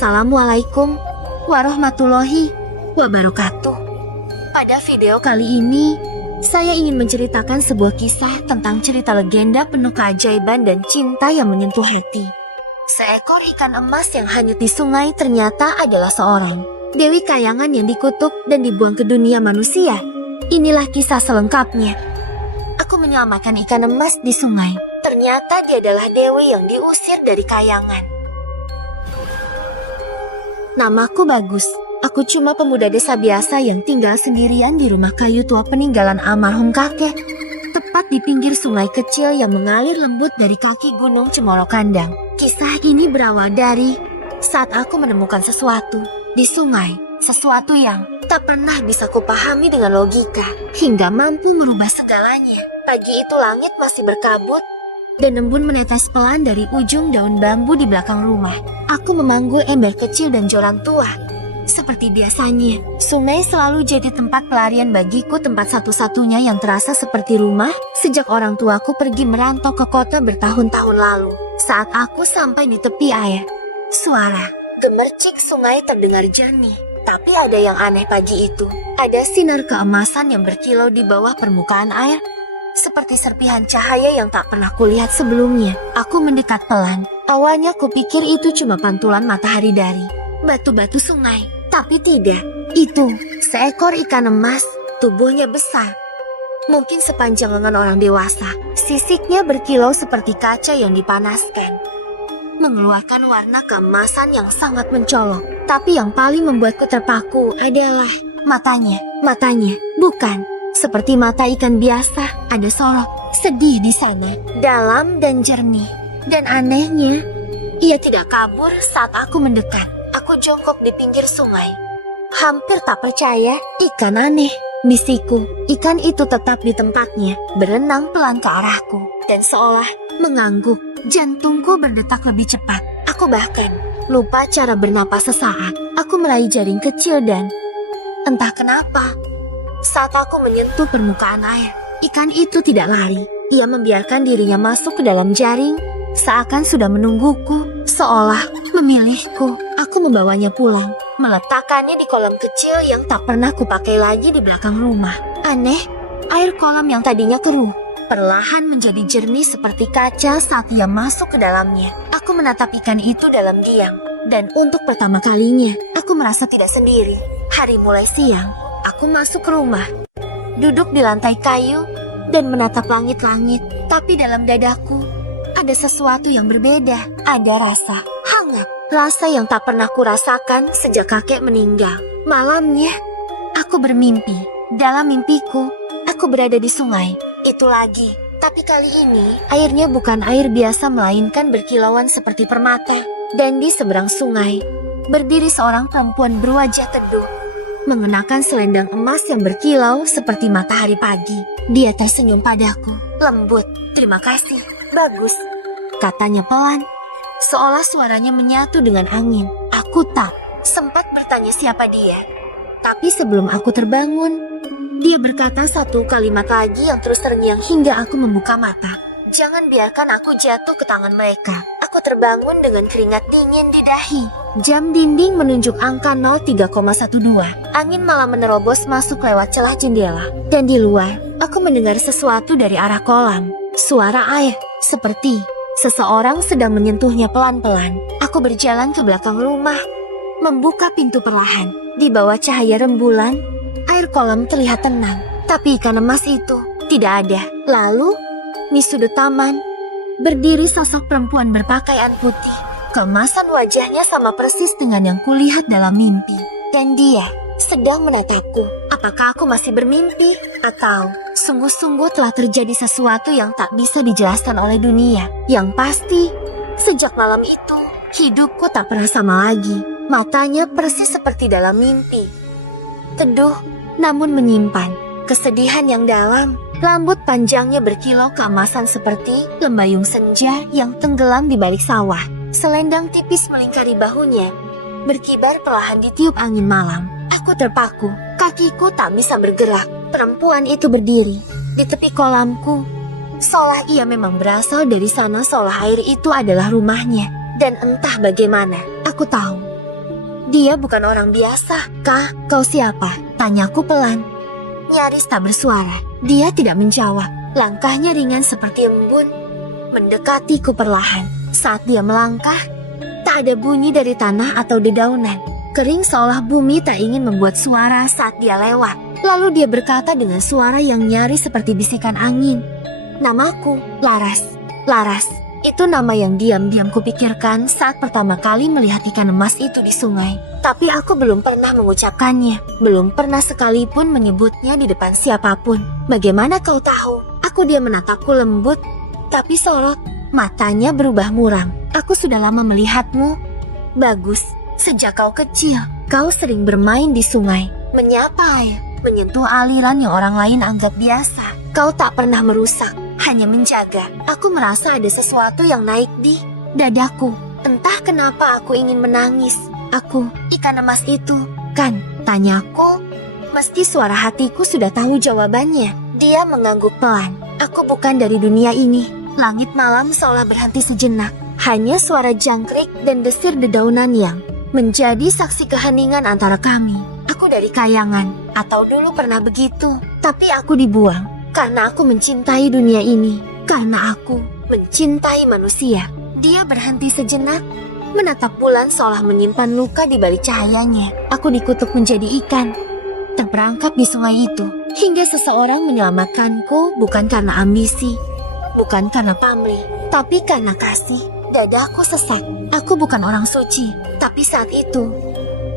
Assalamualaikum warahmatullahi wabarakatuh. Pada video kali ini, saya ingin menceritakan sebuah kisah tentang cerita legenda penuh keajaiban dan cinta yang menyentuh hati. Seekor ikan emas yang hanyut di sungai ternyata adalah seorang Dewi Kayangan yang dikutuk dan dibuang ke dunia manusia. Inilah kisah selengkapnya. Aku menyelamatkan ikan emas di sungai. Ternyata dia adalah Dewi yang diusir dari Kayangan. Namaku Bagus. Aku cuma pemuda desa biasa yang tinggal sendirian di rumah kayu tua peninggalan almarhum kakek. Tepat di pinggir sungai kecil yang mengalir lembut dari kaki gunung Cemoro Kandang. Kisah ini berawal dari saat aku menemukan sesuatu di sungai. Sesuatu yang tak pernah bisa kupahami dengan logika, hingga mampu merubah segalanya. Pagi itu langit masih berkabut, dan embun menetes pelan dari ujung daun bambu di belakang rumah. Aku memanggul ember kecil dan joran tua. Seperti biasanya, sungai selalu jadi tempat pelarian bagiku, tempat satu-satunya yang terasa seperti rumah sejak orang tuaku pergi merantau ke kota bertahun-tahun lalu. Saat aku sampai di tepi air, suara gemercik sungai terdengar jernih. Tapi ada yang aneh pagi itu. Ada sinar keemasan yang berkilau di bawah permukaan air, seperti serpihan cahaya yang tak pernah kulihat sebelumnya. Aku mendekat pelan. Awalnya kupikir itu cuma pantulan matahari dari batu-batu sungai. Tapi tidak. Itu seekor ikan emas. Tubuhnya besar, mungkin sepanjang lengan orang dewasa. Sisiknya berkilau seperti kaca yang dipanaskan, mengeluarkan warna keemasan yang sangat mencolok. Tapi yang paling membuatku terpaku adalah matanya. Matanya bukan seperti mata ikan biasa. Ada sorot sedih di sana, dalam dan jernih. Dan anehnya, ia tidak kabur saat aku mendekat. Aku jongkok di pinggir sungai, hampir tak percaya. Ikan aneh, bisikku. Ikan itu tetap di tempatnya, berenang pelan ke arahku, dan seolah mengangguk. Jantungku berdetak lebih cepat. Aku bahkan lupa cara bernapas sesaat. Aku meraih jaring kecil dan entah kenapa, saat aku menyentuh permukaan air, ikan itu tidak lari. Ia membiarkan dirinya masuk ke dalam jaring, seakan sudah menungguku, seolah memilihku. Aku membawanya pulang, meletakkannya di kolam kecil yang tak pernah kupakai lagi di belakang rumah. Aneh, air kolam yang tadinya keruh perlahan menjadi jernih seperti kaca saat ia masuk ke dalamnya. Aku menatap ikan itu dalam diam, dan untuk pertama kalinya, aku merasa tidak sendiri. Hari mulai siang, aku masuk ke rumah, duduk di lantai kayu, dan menatap langit-langit. Tapi dalam dadaku, ada sesuatu yang berbeda. Ada rasa hangat, rasa yang tak pernah kurasakan sejak kakek meninggal. Malamnya, aku bermimpi. Dalam mimpiku, aku berada di sungai. Itu lagi, tapi kali ini airnya bukan air biasa melainkan berkilauan seperti permata. Dan di seberang sungai, berdiri seorang perempuan berwajah teduh, mengenakan selendang emas yang berkilau seperti matahari pagi. Dia tersenyum padaku, lembut. "Terima kasih, Bagus," katanya pelan, seolah suaranya menyatu dengan angin. Aku tak sempat bertanya siapa dia. Tapi sebelum aku terbangun, dia berkata satu kalimat lagi yang terus terngiang hingga aku membuka mata. "Jangan biarkan aku jatuh ke tangan mereka." Aku terbangun dengan keringat dingin di dahi. Jam dinding menunjuk angka 03,12. Angin malam menerobos masuk lewat celah jendela. Dan di luar, aku mendengar sesuatu dari arah kolam. Suara air, seperti seseorang sedang menyentuhnya pelan-pelan. Aku berjalan ke belakang rumah, membuka pintu perlahan. Di bawah cahaya rembulan, air kolam terlihat tenang, tapi ikan emas itu tidak ada. Lalu, di sudut taman, berdiri sosok perempuan berpakaian putih. Keemasan wajahnya sama persis dengan yang kulihat dalam mimpi. Dan dia sedang menatapku. Apakah aku masih bermimpi? Atau sungguh-sungguh telah terjadi sesuatu yang tak bisa dijelaskan oleh dunia? Yang pasti, sejak malam itu, hidupku tak pernah sama lagi. Matanya persis seperti dalam mimpi, teduh namun menyimpan kesedihan yang dalam. Rambut panjangnya berkilau keemasan seperti lembayung senja yang tenggelam di balik sawah. Selendang tipis melingkari bahunya, berkibar perlahan ditiup angin malam. Aku terpaku, kakiku tak bisa bergerak. Perempuan itu berdiri di tepi kolamku, seolah ia memang berasal dari sana, seolah air itu adalah rumahnya. Dan entah bagaimana, aku tahu Dia bukan orang biasa. Kah, kau siapa? Tanyaku pelan. Nyaris tak bersuara. Dia tidak menjawab. Langkahnya ringan seperti embun, mendekatiku perlahan. Saat dia melangkah, tak ada bunyi dari tanah atau dedaunan. Kering seolah bumi tak ingin membuat suara saat dia lewat. Lalu dia berkata dengan suara yang nyaris seperti bisikan angin. Namaku, Laras. Laras, itu nama yang diam-diam kupikirkan saat pertama kali melihat ikan emas itu di sungai. Tapi aku belum pernah mengucapkannya, belum pernah sekalipun menyebutnya di depan siapapun. Bagaimana kau tahu? Dia menatapku lembut, tapi sorot. Matanya berubah muram. Aku sudah lama melihatmu. Bagus, sejak kau kecil, kau sering bermain di sungai, menyapa air, menyentuh aliran yang orang lain anggap biasa. Kau tak pernah merusak, hanya menjaga. Aku merasa ada sesuatu yang naik di dadaku. Entah kenapa aku ingin menangis. Aku, ikan emas itu, kan? Tanyaku. Meski suara hatiku sudah tahu jawabannya. Dia mengangguk pelan. Aku bukan dari dunia ini. Langit malam seolah berhenti sejenak. Hanya suara jangkrik dan desir dedaunan yang menjadi saksi keheningan antara kami. Aku dari kayangan, atau dulu pernah begitu. Tapi aku dibuang, karena aku mencintai dunia ini. Karena aku mencintai manusia. Dia berhenti sejenak, menatap bulan seolah menyimpan luka di balik cahayanya. Aku dikutuk menjadi ikan, terperangkap di sungai itu. Hingga seseorang menyelamatkanku bukan karena ambisi, bukan karena pamrih, tapi karena kasih. Dadaku sesak. Aku bukan orang suci, tapi saat itu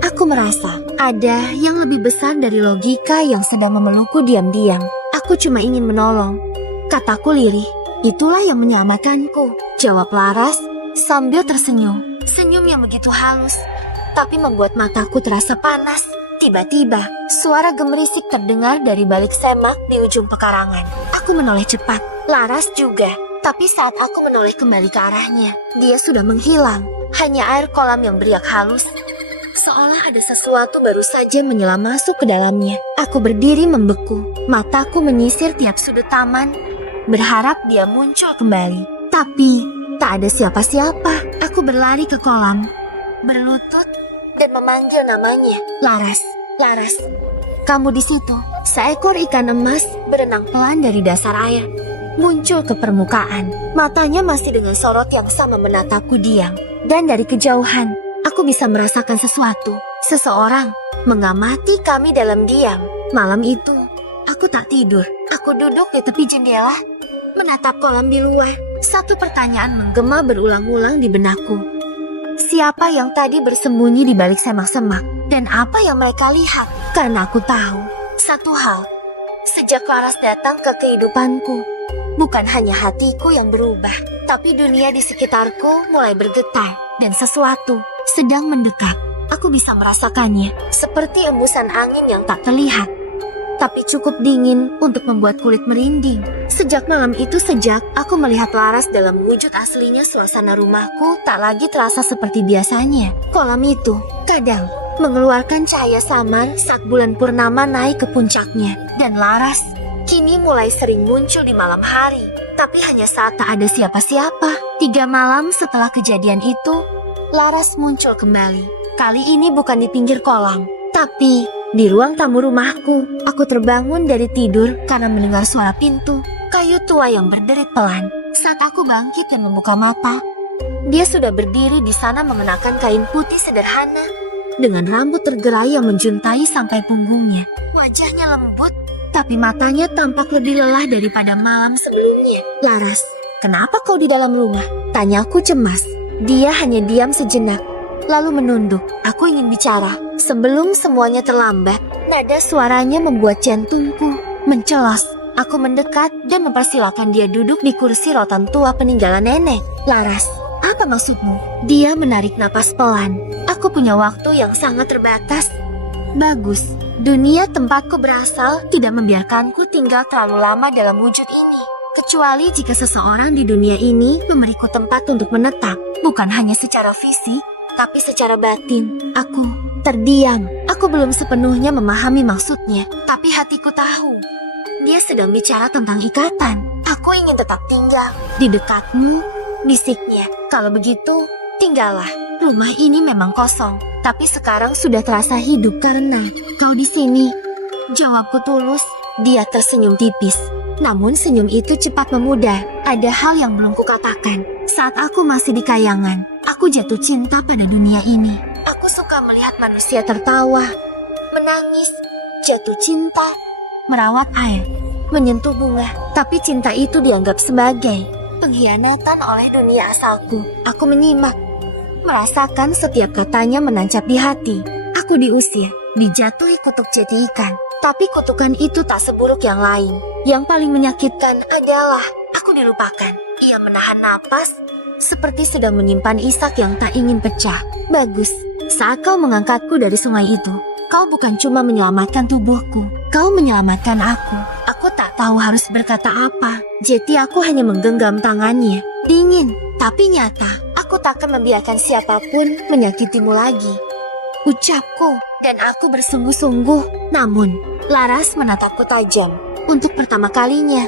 aku merasa ada yang lebih besar dari logika yang sedang memelukku diam-diam. Aku cuma ingin menolong, kataku lirih. Itulah yang menyelamatkanku, jawab Laras sambil tersenyum. Senyum yang begitu halus, tapi membuat mataku terasa panas. Tiba-tiba, suara gemerisik terdengar dari balik semak di ujung pekarangan. Aku menoleh cepat, Laras juga. Tapi saat aku menoleh kembali ke arahnya, dia sudah menghilang. Hanya air kolam yang beriak halus, seolah ada sesuatu baru saja menyelam masuk ke dalamnya. Aku berdiri membeku, mataku menyisir tiap sudut taman, berharap dia muncul kembali. Tapi, tak ada siapa-siapa. Aku berlari ke kolam, berlutut, dan memanggil namanya. Laras, Laras, kamu di situ. Seekor ikan emas berenang pelan dari dasar air, muncul ke permukaan. Matanya masih dengan sorot yang sama menatapku diam. Dan dari kejauhan, aku bisa merasakan sesuatu. Seseorang mengamati kami dalam diam. Malam itu, aku tak tidur. Aku duduk di tepi jendela, menatap kolam di luar. Satu pertanyaan menggema berulang-ulang di benakku. Siapa yang tadi bersembunyi di balik semak-semak? Dan apa yang mereka lihat? Karena aku tahu satu hal. Sejak Laras datang ke kehidupanku, bukan hanya hatiku yang berubah, tapi dunia di sekitarku mulai bergetar. Dan sesuatu sedang mendekat. Aku bisa merasakannya, seperti embusan angin yang tak terlihat, tapi cukup dingin untuk membuat kulit merinding. Sejak malam itu, sejak aku melihat Laras dalam wujud aslinya, suasana rumahku tak lagi terasa seperti biasanya. Kolam itu kadang mengeluarkan cahaya samar saat bulan purnama naik ke puncaknya. Dan Laras kini mulai sering muncul di malam hari, tapi hanya saat tak ada siapa-siapa. 3 malam setelah kejadian itu, Laras muncul kembali. Kali ini bukan di pinggir kolam, tapi di ruang tamu rumahku. Aku terbangun dari tidur karena mendengar suara pintu kayu tua yang berderit pelan. Saat aku bangkit dan membuka mata, dia sudah berdiri di sana mengenakan kain putih sederhana dengan rambut tergerai yang menjuntai sampai punggungnya. Wajahnya lembut, tapi matanya tampak lebih lelah daripada malam sebelumnya. Laras, kenapa kau di dalam rumah? Tanyaku cemas. Dia hanya diam sejenak, lalu menunduk. Aku ingin bicara. Sebelum semuanya terlambat, nada suaranya membuat jantungku mencelos. Aku mendekat dan mempersilahkan dia duduk di kursi rotan tua peninggalan nenek. Laras, apa maksudmu? Dia menarik napas pelan. Aku punya waktu yang sangat terbatas. Bagus, dunia tempatku berasal tidak membiarkanku tinggal terlalu lama dalam wujud ini. Kecuali jika seseorang di dunia ini memberiku tempat untuk menetap. Bukan hanya secara fisik, tapi secara batin. Aku terdiam. Aku belum sepenuhnya memahami maksudnya, tapi hatiku tahu. Dia sedang bicara tentang ikatan. Aku ingin tetap tinggal di dekatmu, bisiknya. Kalau begitu, tinggallah. Rumah ini memang kosong, tapi sekarang sudah terasa hidup karena kau di sini. Jawabku tulus. Dia tersenyum tipis. Namun senyum itu cepat memudar. Ada hal yang belum kukatakan. Saat aku masih di kayangan, aku jatuh cinta pada dunia ini. Aku suka melihat manusia tertawa, menangis, jatuh cinta, merawat air, menyentuh bunga. Tapi cinta itu dianggap sebagai pengkhianatan oleh dunia asalku. Aku menyimak, merasakan setiap katanya menancap di hati. Aku diusir, dijatuhi kutuk jati ikan. Tapi kutukan itu tak seburuk yang lain. Yang paling menyakitkan adalah aku dilupakan. Ia menahan napas, seperti sedang menyimpan isak yang tak ingin pecah. Bagus, saat kau mengangkatku dari sungai itu, kau bukan cuma menyelamatkan tubuhku, kau menyelamatkan aku. Aku tak tahu harus berkata apa. Jadi aku hanya menggenggam tangannya. Dingin, tapi nyata. Aku takkan membiarkan siapapun menyakitimu lagi, ucapku, dan aku bersungguh-sungguh. Namun Laras menatapku tajam. Untuk pertama kalinya,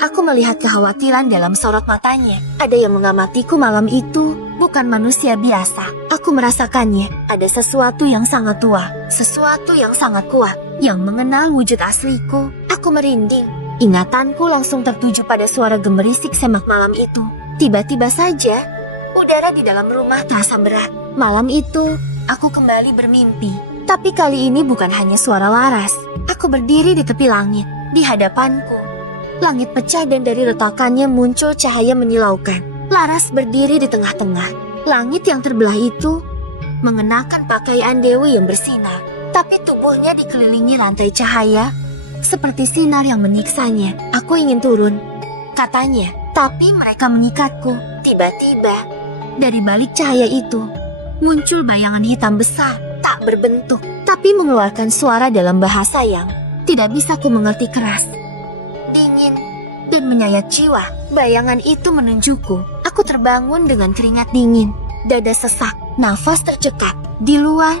aku melihat kekhawatiran dalam sorot matanya. Ada yang mengamatiku malam itu, bukan manusia biasa. Aku merasakannya, ada sesuatu yang sangat tua, sesuatu yang sangat kuat, yang mengenal wujud asliku. Aku merinding. Ingatanku langsung tertuju pada suara gemerisik semak malam itu. Tiba-tiba saja, udara di dalam rumah terasa berat. Malam itu, aku kembali bermimpi. Tapi kali ini bukan hanya suara Laras. Aku berdiri di tepi langit, di hadapanku. Langit pecah dan dari retakannya muncul cahaya menyilaukan. Laras berdiri di tengah-tengah. Langit yang terbelah itu mengenakan pakaian dewi yang bersinar. Tapi tubuhnya dikelilingi rantai cahaya, seperti sinar yang menyiksanya. Aku ingin turun, katanya. Tapi mereka mengikatku. Tiba-tiba, dari balik cahaya itu, muncul bayangan hitam besar. Tak berbentuk, tapi mengeluarkan suara dalam bahasa yang tidak bisa ku mengerti keras. Dingin dan menyayat jiwa. Bayangan itu menunjukku. Aku terbangun dengan keringat dingin. Dada sesak, nafas tercekat. Di luar,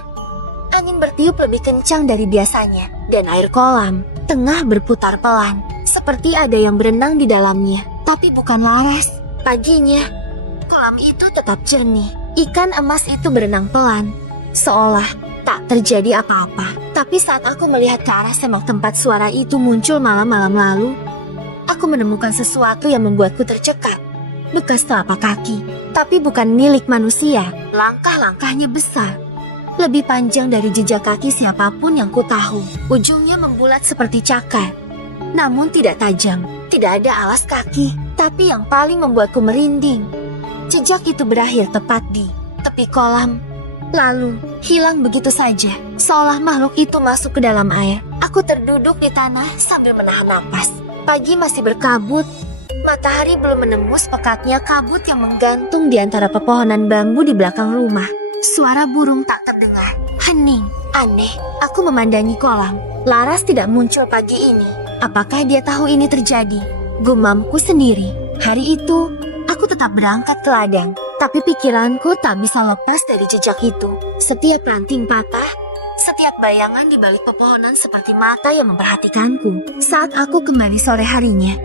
angin bertiup lebih kencang dari biasanya. Dan air kolam tengah berputar pelan. Seperti ada yang berenang di dalamnya. Tapi bukan Laras. Paginya, kolam itu tetap jernih. Ikan emas itu berenang pelan, seolah tak terjadi apa-apa. Tapi saat aku melihat ke arah semak tempat suara itu muncul malam-malam lalu, aku menemukan sesuatu yang membuatku tercekat. Bekas telapak kaki, tapi bukan milik manusia. Langkah-langkahnya besar, lebih panjang dari jejak kaki siapapun yang ku tahu. Ujungnya membulat seperti cakar, namun tidak tajam. Tidak ada alas kaki. Tapi yang paling membuatku merinding, jejak itu berakhir tepat di tepi kolam, lalu hilang begitu saja, seolah makhluk itu masuk ke dalam air. Aku terduduk di tanah sambil menahan napas. Pagi masih berkabut, matahari belum menembus pekatnya kabut yang menggantung di antara pepohonan bambu di belakang rumah. Suara burung tak terdengar, hening, aneh. Aku memandangi kolam. Laras tidak muncul pagi ini. Apakah dia tahu ini terjadi? Gumamku sendiri. Hari itu, aku tetap berangkat ke ladang, tapi pikiranku tak bisa lepas dari jejak itu. Setiap ranting patah, setiap bayangan di balik pepohonan seperti mata yang memperhatikanku. Saat aku kembali sore harinya,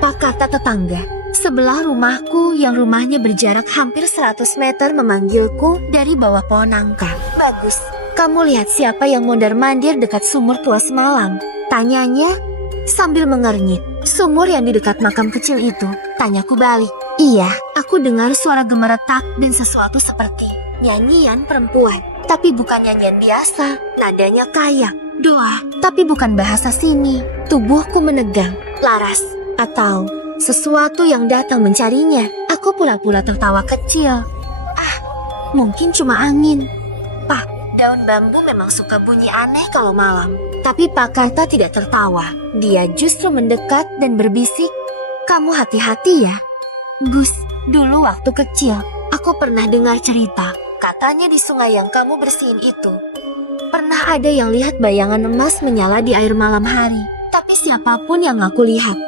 Pak kata tetangga sebelah rumahku yang rumahnya berjarak hampir 100 meter memanggilku dari bawah pohon nangka. Bagus, kamu lihat siapa yang mondar-mandir dekat sumur tua semalam? Tanyanya sambil mengernyit. Sumur yang di dekat makam kecil itu, tanyaku balik. Iya, aku dengar suara gemeretak dan sesuatu seperti nyanyian perempuan. Tapi bukan nyanyian biasa, nadanya kayak doa, tapi bukan bahasa sini. Tubuhku menegang. Laras, atau sesuatu yang datang mencarinya. Aku pura-pura tertawa kecil. Mungkin cuma angin. Pak, daun bambu memang suka bunyi aneh kalau malam. Tapi Pak Karta tidak tertawa. Dia justru mendekat dan berbisik, "Kamu hati-hati ya, Gus. Dulu waktu kecil, aku pernah dengar cerita. Katanya di sungai yang kamu bersihin itu, pernah ada yang lihat bayangan emas menyala di air malam hari. Tapi siapapun yang aku lihat,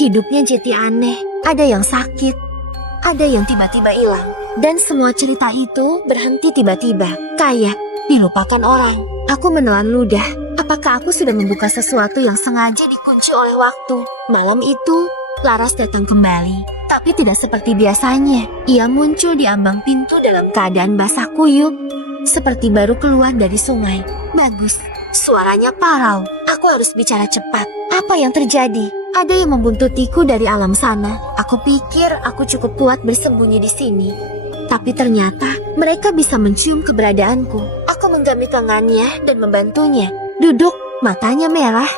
hidupnya jadi aneh. Ada yang sakit, ada yang tiba-tiba hilang. Dan semua cerita itu berhenti tiba-tiba, kayak dilupakan orang." Aku menelan ludah. Apakah aku sudah membuka sesuatu yang sengaja dikunci oleh waktu? Malam itu, Laras datang kembali. Tapi tidak seperti biasanya. Ia muncul di ambang pintu dalam keadaan basah kuyup, seperti baru keluar dari sungai. Bagus, suaranya parau. Aku harus bicara cepat. Apa yang terjadi? Ada yang membuntutiku dari alam sana. Aku pikir aku cukup kuat bersembunyi di sini. Tapi ternyata mereka bisa mencium keberadaanku. Aku menggamit tangannya dan membantunya. Duduk, matanya merah.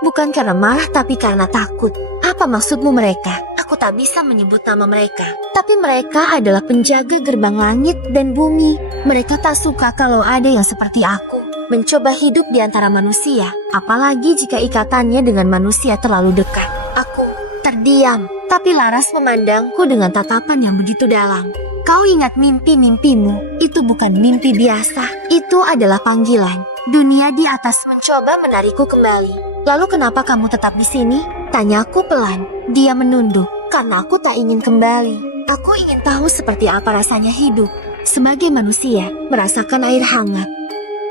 Bukan karena marah tapi karena takut. Apa maksudmu mereka? Aku tak bisa menyebut nama mereka. Tapi mereka adalah penjaga gerbang langit dan bumi. Mereka tak suka kalau ada yang seperti aku mencoba hidup di antara manusia. Apalagi jika ikatannya dengan manusia terlalu dekat. Aku terdiam, tapi Laras memandangku dengan tatapan yang begitu dalam. Kau ingat mimpi-mimpimu? Itu bukan mimpi biasa. Itu adalah panggilan. Dunia di atas mencoba menarikku kembali. Lalu kenapa kamu tetap di sini? Tanyaku pelan. Dia menunduk. Karena aku tak ingin kembali. Aku ingin tahu seperti apa rasanya hidup sebagai manusia, merasakan air hangat,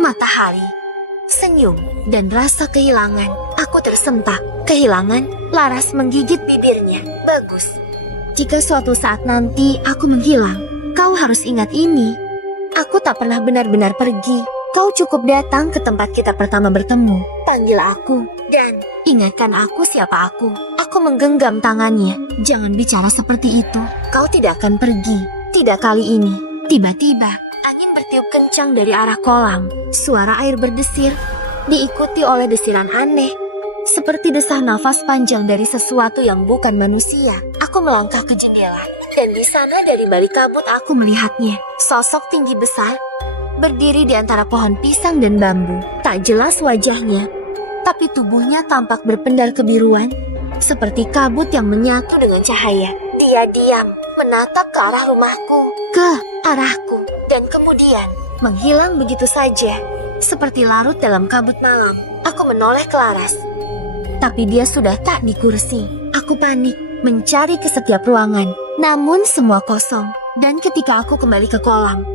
matahari, senyum, dan rasa kehilangan. Aku tersentak. Kehilangan? Laras menggigit bibirnya. Bagus. Jika suatu saat nanti aku menghilang, kau harus ingat ini. Aku tak pernah benar-benar pergi. Kau cukup datang ke tempat kita pertama bertemu. Panggil aku dan ingatkan aku siapa aku. Aku menggenggam tangannya. Jangan bicara seperti itu. Kau tidak akan pergi. Tidak kali ini. Tiba-tiba, angin bertiup kencang dari arah kolam. Suara air berdesir, diikuti oleh desiran aneh. Seperti desah nafas panjang dari sesuatu yang bukan manusia. Aku melangkah ke jendela, dan di sana dari balik kabut aku melihatnya. Sosok tinggi besar, berdiri di antara pohon pisang dan bambu. Tak jelas wajahnya, tapi tubuhnya tampak berpendar kebiruan, seperti kabut yang menyatu dengan cahaya. Dia diam, menatap ke arah rumahku, ke arahku, dan kemudian menghilang begitu saja, seperti larut dalam kabut malam. Aku menoleh ke Laras, tapi dia sudah tak di kursi. Aku panik, mencari ke setiap ruangan, namun semua kosong. Dan ketika aku kembali ke kolam,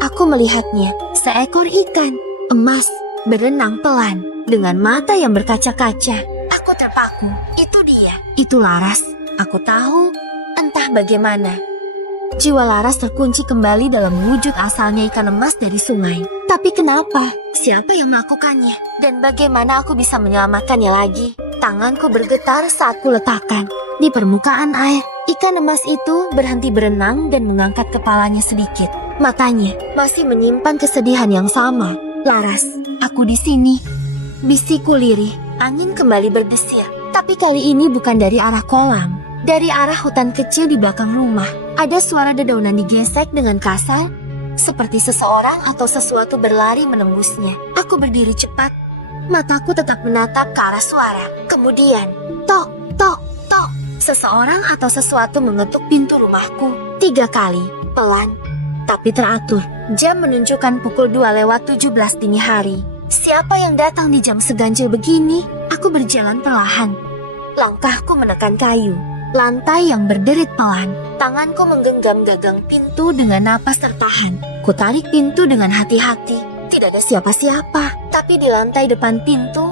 aku melihatnya, seekor ikan emas berenang pelan dengan mata yang berkaca-kaca. Aku terpaku. Itu dia, itu Laras. Aku tahu, entah bagaimana, jiwa Laras terkunci kembali dalam wujud asalnya ikan emas dari sungai. Tapi kenapa? Siapa yang melakukannya? Dan bagaimana aku bisa menyelamatkannya lagi? Tanganku bergetar saat kuletakkan di permukaan air. Ikan emas itu berhenti berenang dan mengangkat kepalanya sedikit. Matanya masih menyimpan kesedihan yang sama. Laras, aku di sini. Bisikku lirih. Angin kembali berdesir. Tapi kali ini bukan dari arah kolam. Dari arah hutan kecil di belakang rumah. Ada suara dedaunan digesek dengan kasar, seperti seseorang atau sesuatu berlari menembusnya. Aku berdiri cepat. Mataku tetap menatap ke arah suara. Kemudian, tok, tok, tok. Seseorang atau sesuatu mengetuk pintu rumahku 3 kali, pelan, tapi teratur. Jam menunjukkan pukul 2:17 dini hari. Siapa yang datang di jam seganjil begini? Aku berjalan perlahan. Langkahku menekan kayu. Lantai yang berderit pelan. Tanganku menggenggam gagang pintu dengan napas tertahan. Ku tarik pintu dengan hati-hati. Tidak ada siapa-siapa. Tapi di lantai depan pintu,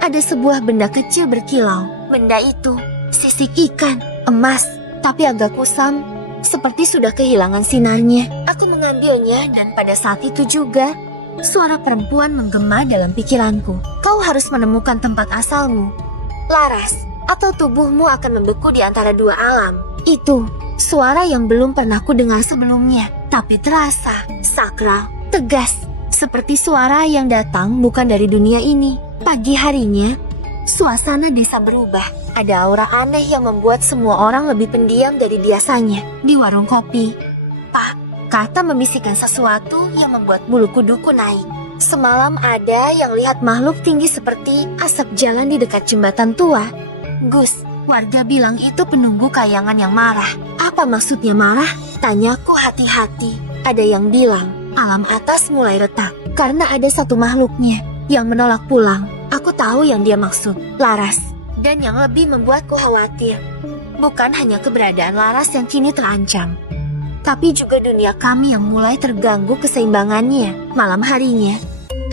ada sebuah benda kecil berkilau. Benda itu sisik ikan emas, tapi agak kusam, seperti sudah kehilangan sinarnya. Aku mengambilnya dan pada saat itu juga, suara perempuan menggema dalam pikiranku. Kau harus menemukan tempat asalmu, Laras, atau tubuhmu akan membeku di antara 2 alam. Itu suara yang belum pernah ku dengar sebelumnya, tapi terasa sakral, tegas, seperti suara yang datang bukan dari dunia ini. Pagi harinya, suasana desa berubah. Ada aura aneh yang membuat semua orang lebih pendiam dari biasanya. Di warung kopi, Pak, kata membisikkan sesuatu yang membuat bulu kuduku naik. Semalam ada yang lihat makhluk tinggi seperti asap jalan di dekat jembatan tua. Gus, warga bilang itu penunggu kayangan yang marah. Apa maksudnya marah? Tanyaku hati-hati. Ada yang bilang alam atas mulai retak karena ada satu makhluknya yang menolak pulang. Aku tahu yang dia maksud, Laras. Dan yang lebih membuatku khawatir, bukan hanya keberadaan Laras yang kini terancam, tapi juga dunia kami yang mulai terganggu keseimbangannya. Malam harinya,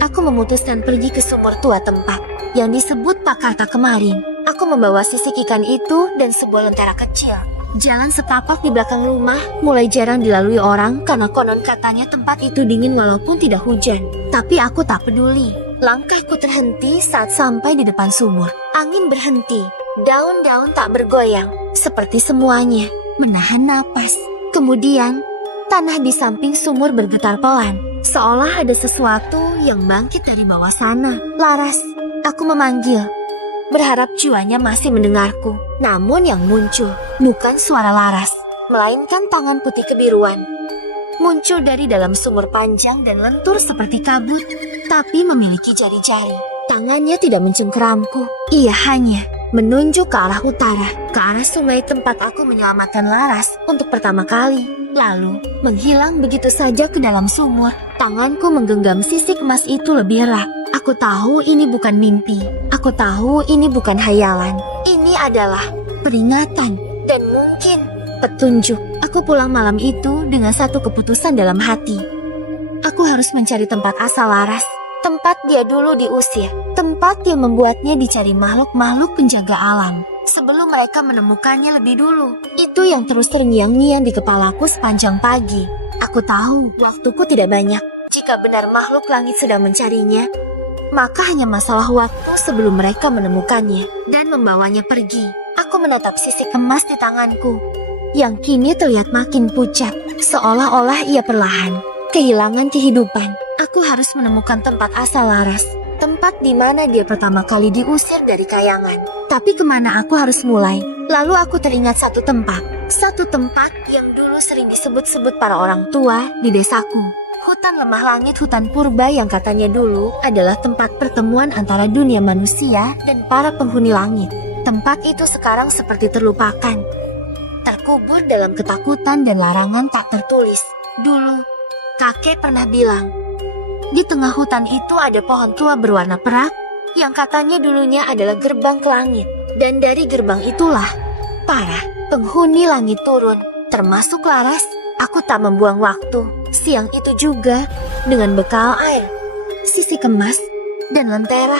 aku memutuskan pergi ke sumur tua tempat yang disebut Pak Karta kemarin. Aku membawa sisik ikan itu dan sebuah lentera kecil. Jalan setapak di belakang rumah mulai jarang dilalui orang karena konon katanya tempat itu dingin walaupun tidak hujan. Tapi aku tak peduli. Langkahku terhenti saat sampai di depan sumur. Angin berhenti. Daun-daun tak bergoyang. Seperti semuanya menahan napas. Kemudian tanah di samping sumur bergetar pelan. Seolah ada sesuatu yang bangkit dari bawah sana. Laras, aku memanggil. Berharap jiwanya masih mendengarku. Namun yang muncul bukan suara Laras, melainkan tangan putih kebiruan. Muncul dari dalam sumur panjang dan lentur seperti kabut, tapi memiliki jari-jari. Tangannya tidak mencengkeramku. Ia hanya menunjuk ke arah utara, ke arah sungai tempat aku menyelamatkan Laras untuk pertama kali. Lalu menghilang begitu saja ke dalam sumur. Tanganku menggenggam sisik emas itu lebih erat. Aku tahu ini bukan mimpi. Aku tahu ini bukan hayalan. Ini adalah peringatan dan mungkin petunjuk. Aku pulang malam itu dengan satu keputusan dalam hati. Aku harus mencari tempat asal Laras. Tempat dia dulu diusir. Tempat yang membuatnya dicari makhluk-makhluk penjaga alam. Sebelum mereka menemukannya lebih dulu. Itu yang terus terngiang-ngiang di kepalaku sepanjang pagi. Aku tahu waktuku tidak banyak. Jika benar makhluk langit sedang mencarinya, maka hanya masalah waktu sebelum mereka menemukannya dan membawanya pergi. Aku menatap sisik emas di tanganku, yang kini terlihat makin pucat, seolah-olah ia perlahan kehilangan kehidupan. Aku harus menemukan tempat asal Laras, tempat di mana dia pertama kali diusir dari kayangan. Tapi kemana aku harus mulai? Lalu aku teringat satu tempat yang dulu sering disebut-sebut para orang tua di desaku. Hutan lemah langit, hutan purba yang katanya dulu adalah tempat pertemuan antara dunia manusia dan para penghuni langit. Tempat itu sekarang seperti terlupakan, terkubur dalam ketakutan dan larangan tak tertulis. Dulu, kakek pernah bilang, di tengah hutan itu ada pohon tua berwarna perak yang katanya dulunya adalah gerbang ke langit. Dan dari gerbang itulah para penghuni langit turun, termasuk Laras. Aku tak membuang waktu. Siang itu juga, dengan bekal air, sisik emas, dan lentera,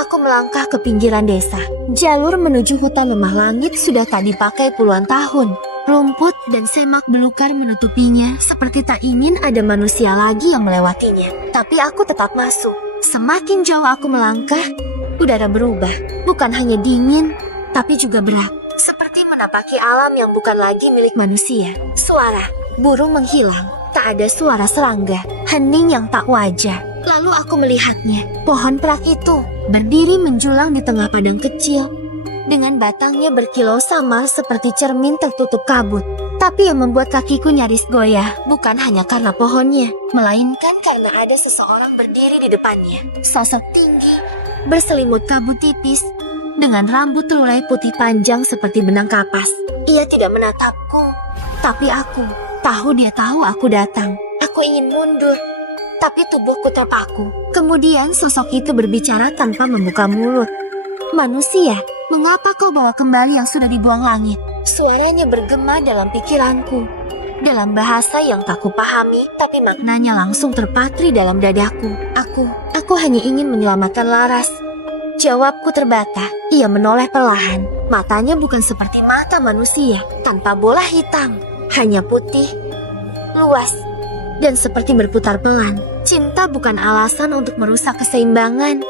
aku melangkah ke pinggiran desa. Jalur menuju hutan lemah langit sudah tak dipakai puluhan tahun. Rumput dan semak belukar menutupinya seperti tak ingin ada manusia lagi yang melewatinya. Tapi aku tetap masuk. Semakin jauh aku melangkah, udara berubah. Bukan hanya dingin, tapi juga berat. Seperti menapaki alam yang bukan lagi milik manusia. Suara burung menghilang, tak ada suara serangga, hening yang tak wajar. Lalu aku melihatnya, pohon perak itu berdiri menjulang di tengah padang kecil, dengan batangnya berkilau samar seperti cermin tertutup kabut. Tapi yang membuat kakiku nyaris goyah bukan hanya karena pohonnya, melainkan karena ada seseorang berdiri di depannya. Sosok tinggi, berselimut kabut tipis, dengan rambut terurai putih panjang seperti benang kapas. Ia tidak menatapku, tapi aku tahu dia tahu aku datang. Aku ingin mundur, tapi tubuhku terpaku. Kemudian sosok itu berbicara tanpa membuka mulut. Manusia, mengapa kau bawa kembali yang sudah dibuang langit? Suaranya bergema dalam pikiranku, dalam bahasa yang tak kupahami, tapi maknanya langsung terpatri dalam dadaku. Aku hanya ingin menyelamatkan Laras. Jawabku terbata. Ia menoleh perlahan. Matanya bukan seperti mata manusia, tanpa bola hitam, hanya putih, luas, dan seperti berputar pelan. Cinta bukan alasan untuk merusak keseimbangan.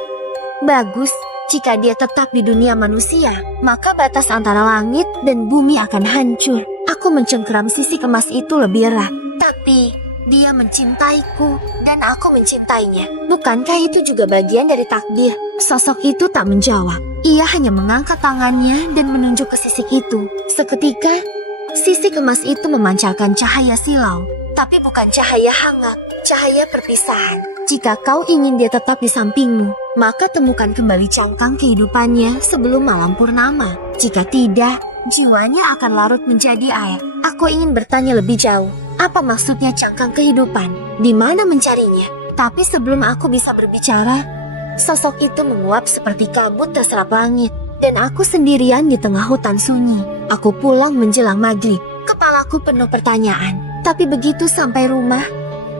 Bagus, jika dia tetap di dunia manusia, maka batas antara langit dan bumi akan hancur. Aku mencengkeram sisik emas itu lebih erat. Tapi dia mencintaiku dan aku mencintainya. Bukankah itu juga bagian dari takdir? Sosok itu tak menjawab. Ia hanya mengangkat tangannya dan menunjuk ke sisik itu. Seketika, sisik emas itu memancarkan cahaya silau. Tapi bukan cahaya hangat, cahaya perpisahan. Jika kau ingin dia tetap di sampingmu, maka temukan kembali cangkang kehidupannya sebelum malam purnama. Jika tidak, jiwanya akan larut menjadi air. Aku ingin bertanya lebih jauh. Apa maksudnya cangkang kehidupan? Di mana mencarinya? Tapi sebelum aku bisa berbicara, sosok itu menguap seperti kabut terserap langit. Dan aku sendirian di tengah hutan sunyi. Aku pulang menjelang maghrib. Kepalaku penuh pertanyaan. Tapi begitu sampai rumah,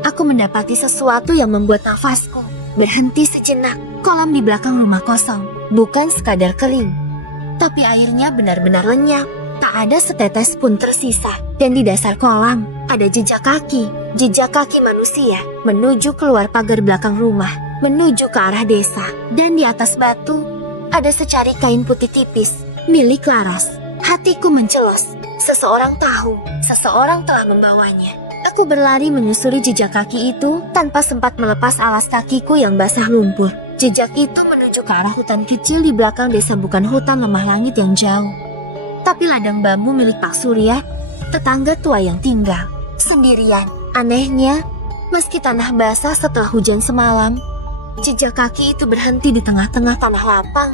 aku mendapati sesuatu yang membuat nafasku berhenti sejenak. Kolam di belakang rumah kosong. Bukan sekadar kering, tapi airnya benar-benar lenyap. Tak ada setetes pun tersisa. Dan di dasar kolam ada jejak kaki manusia menuju keluar pagar belakang rumah, menuju ke arah desa. Dan di atas batu ada secari kain putih tipis milik Laras. Hatiku mencelos. Seseorang tahu, seseorang telah membawanya. Aku berlari menyusuri jejak kaki itu tanpa sempat melepas alas kakiku yang basah lumpur. Jejak itu menuju ke arah hutan kecil di belakang desa, bukan hutan lemah langit yang jauh, tapi ladang bambu milik Pak Surya, tetangga tua yang tinggal sendirian. Anehnya, meski tanah basah setelah hujan semalam, jejak kaki itu berhenti di tengah-tengah tanah lapang,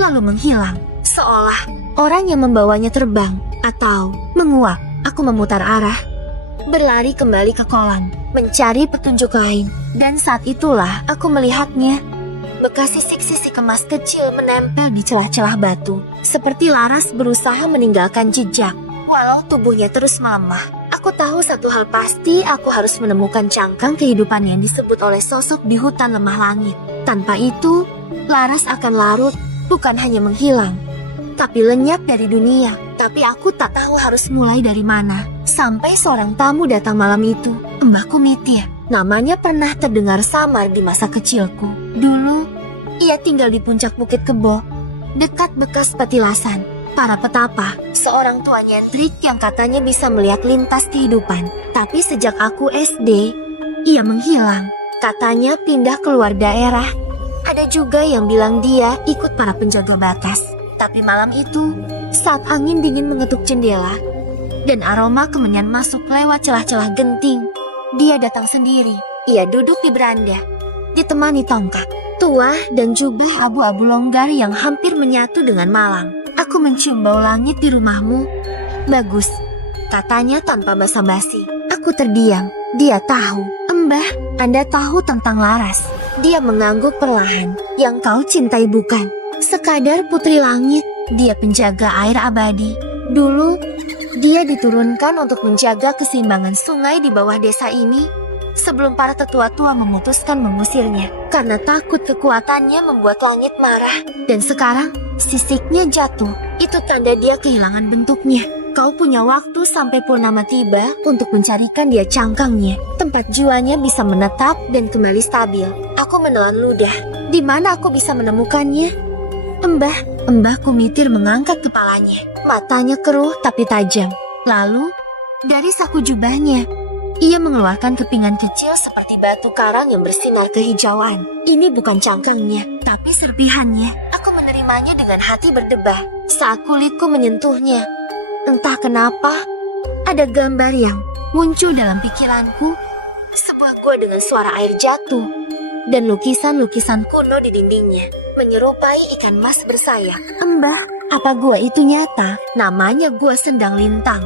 lalu menghilang. Seolah orang yang membawanya terbang atau menguap. Aku memutar arah, berlari kembali ke kolam, mencari petunjuk lain. Dan saat itulah aku melihatnya. Bekas sisik-sisik emas kecil menempel di celah-celah batu. Seperti Laras berusaha meninggalkan jejak, walau tubuhnya terus melemah. Aku tahu satu hal pasti, aku harus menemukan cangkang kehidupan yang disebut oleh sosok di hutan lemah langit. Tanpa itu, Laras akan larut, bukan hanya menghilang, tapi lenyap dari dunia. Tapi aku tak tahu harus mulai dari mana. Sampai seorang tamu datang malam itu, Mbah Kumitir. Namanya pernah terdengar samar di masa kecilku. Dulu, ia tinggal di puncak Bukit Kebo, dekat bekas petilasan para petapa, seorang tua nyentrik yang katanya bisa melihat lintas kehidupan. Tapi sejak aku SD, ia menghilang. Katanya pindah keluar daerah. Ada juga yang bilang dia ikut para penjaga batas. Tapi malam itu, saat angin dingin mengetuk jendela dan aroma kemenyan masuk lewat celah-celah genting, dia datang sendiri. Ia duduk di beranda, ditemani tongkat tua dan jubah abu-abu longgar yang hampir menyatu dengan malam. Aku mencium bau langit di rumahmu. Bagus, katanya tanpa basa-basi. Aku terdiam. Dia tahu. Mbah, Anda tahu tentang Laras? Dia mengangguk perlahan. Yang kau cintai bukan sekadar putri langit. Dia penjaga air abadi. Dulu, dia diturunkan untuk menjaga keseimbangan sungai di bawah desa ini sebelum para tetua-tua memutuskan mengusirnya karena takut kekuatannya membuat langit marah. Dan sekarang, sisiknya jatuh. Itu tanda dia kehilangan bentuknya. Kau punya waktu sampai purnama tiba untuk mencarikan dia cangkangnya, tempat jiwanya bisa menetap dan kembali stabil. Aku menelan ludah. Di mana aku bisa menemukannya? Mbah Kumitir mengangkat kepalanya. Matanya keruh tapi tajam. Lalu, dari saku jubahnya, ia mengeluarkan kepingan kecil seperti batu karang yang bersinar kehijauan. Ini bukan cangkangnya, tapi serpihannya. Aku menerimanya dengan hati berdebah saat kulitku menyentuhnya. Entah kenapa, ada gambar yang muncul dalam pikiranku. Sebuah gua dengan suara air jatuh dan lukisan-lukisan kuno di dindingnya menyerupai ikan mas bersayap. Mbah, apa gua itu nyata? Namanya Gua Sendang Lintang,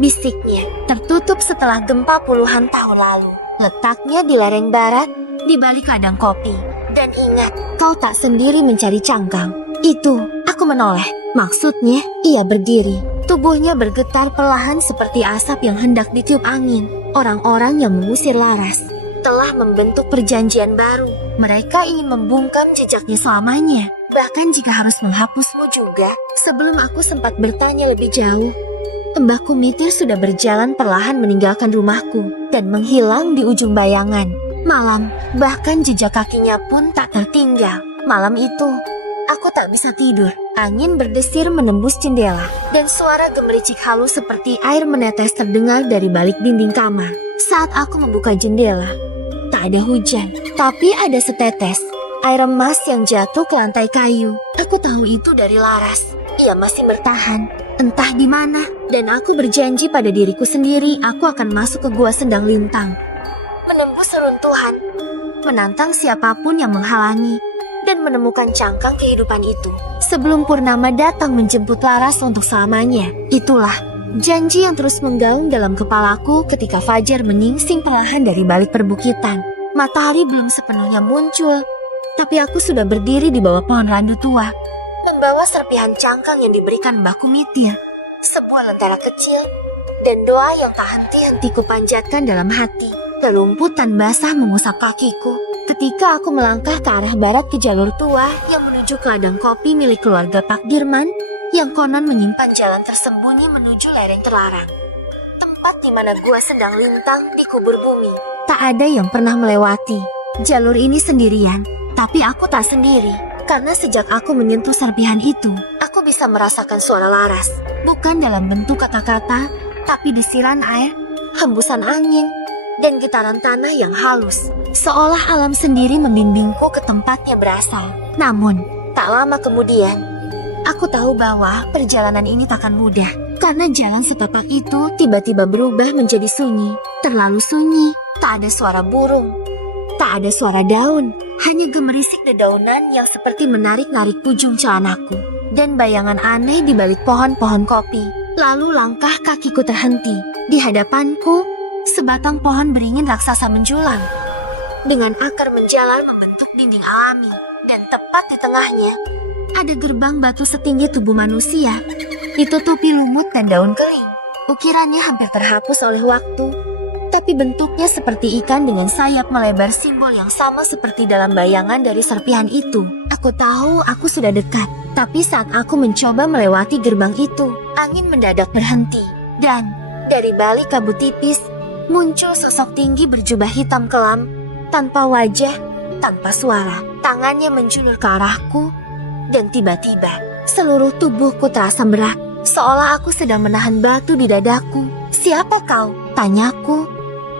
bisiknya. Tertutup setelah gempa puluhan tahun lalu. Letaknya di lereng barat, di balik ladang kopi. Dan ingat, kau tak sendiri mencari cangkang. Itu, aku menoleh. Maksudnya, ia berdiri. Tubuhnya bergetar perlahan seperti asap yang hendak ditiup angin. Orang-orang yang mengusir Laras telah membentuk perjanjian baru. Mereka ingin membungkam jejaknya selamanya. Bahkan jika harus menghapusmu juga. Sebelum aku sempat bertanya lebih jauh, Mbah Kumitir sudah berjalan perlahan meninggalkan rumahku dan menghilang di ujung bayangan. Malam, bahkan jejak kakinya pun tak tertinggal. Malam itu, aku tak bisa tidur. Angin berdesir menembus jendela dan suara gemericik halus seperti air menetes terdengar dari balik dinding kamar. Saat aku membuka jendela, tak ada hujan, tapi ada setetes air emas yang jatuh ke lantai kayu. Aku tahu itu dari Laras. Ia masih bertahan, entah di mana. Dan aku berjanji pada diriku sendiri, aku akan masuk ke Gua Sendang Lintang, menembus reruntuhan, menantang siapapun yang menghalangi, dan menemukan cangkang kehidupan itu sebelum purnama datang menjemput Laras untuk selamanya. Itulah janji yang terus menggaung dalam kepalaku ketika fajar menyingsing perlahan dari balik perbukitan. Matahari belum sepenuhnya muncul, tapi aku sudah berdiri di bawah pohon randu tua, membawa serpihan cangkang yang diberikan Mbah Kumitir. Sebuah lentera kecil dan doa yang tak henti-henti kupanjatkan dalam hati. Lelumputan basah mengusap kakiku ketika Ketika aku melangkah ke arah barat ke jalur tua yang menuju ke ladang kopi milik keluarga Pak Dirman, yang konon menyimpan jalan tersembunyi menuju lereng terlarang. Tempat di mana gua sedang lintang di kubur bumi. Tak ada yang pernah melewati jalur ini sendirian, tapi aku tak sendiri. Karena sejak aku menyentuh serpihan itu, aku bisa merasakan suara Laras. Bukan dalam bentuk kata-kata, tapi desiran air, hembusan angin, dan getaran tanah yang halus. Seolah alam sendiri membimbingku ke tempatnya berasal. Namun, tak lama kemudian, aku tahu bahwa perjalanan ini takkan mudah. Karena jalan setapak itu tiba-tiba berubah menjadi sunyi. Terlalu sunyi, tak ada suara burung, tak ada suara daun. Hanya gemerisik dedaunan yang seperti menarik-narik ujung celanaku. Dan bayangan aneh di balik pohon-pohon kopi. Lalu langkah kakiku terhenti. Di hadapanku, sebatang pohon beringin raksasa menjulang. Dengan akar menjalar membentuk dinding alami. Dan tepat di tengahnya, ada gerbang batu setinggi tubuh manusia. Ditutupi lumut dan daun kering. Ukirannya hampir terhapus oleh waktu. Tapi bentuknya seperti ikan dengan sayap melebar, simbol yang sama seperti dalam bayangan dari serpihan itu. Aku tahu aku sudah dekat. Tapi saat aku mencoba melewati gerbang itu, angin mendadak berhenti. Dan dari balik kabut tipis, muncul sosok tinggi berjubah hitam kelam, tanpa wajah, tanpa suara. Tangannya menjulur ke arahku, dan tiba-tiba seluruh tubuhku terasa berat, seolah aku sedang menahan batu di dadaku. "Siapa kau?" tanyaku.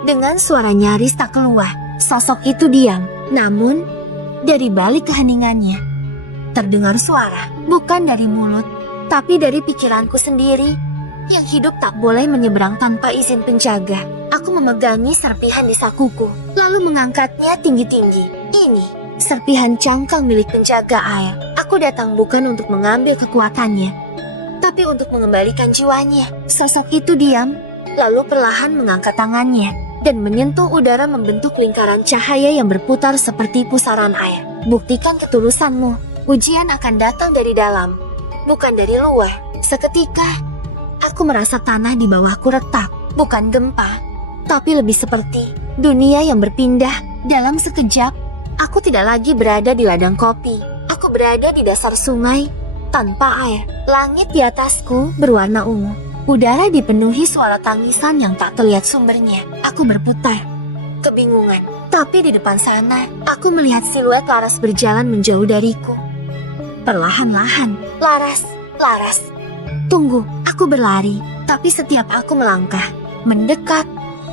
Dengan suara nyaris tak keluar, sosok itu diam. Namun, dari balik keheningannya, terdengar suara, bukan dari mulut, tapi dari pikiranku sendiri, yang hidup tak boleh menyeberang tanpa izin penjaga. Aku memegangi serpihan di sakuku, lalu mengangkatnya tinggi-tinggi. Ini serpihan cangkang milik penjaga air. Aku datang bukan untuk mengambil kekuatannya, tapi untuk mengembalikan jiwanya. Sosok itu diam, lalu perlahan mengangkat tangannya dan menyentuh udara membentuk lingkaran cahaya yang berputar seperti pusaran air. "Buktikan ketulusanmu. Ujian akan datang dari dalam, bukan dari luar." Seketika, aku merasa tanah di bawahku retak. Bukan gempa, tapi lebih seperti dunia yang berpindah. Dalam sekejap, aku tidak lagi berada di ladang kopi. Aku berada di dasar sungai tanpa air. Langit di atasku berwarna ungu. Udara dipenuhi suara tangisan yang tak terlihat sumbernya. Aku berputar, kebingungan. Tapi di depan sana, aku melihat siluet Laras berjalan menjauh dariku. Perlahan-lahan, Laras, Laras. Tunggu, aku berlari. Tapi setiap aku melangkah, mendekat,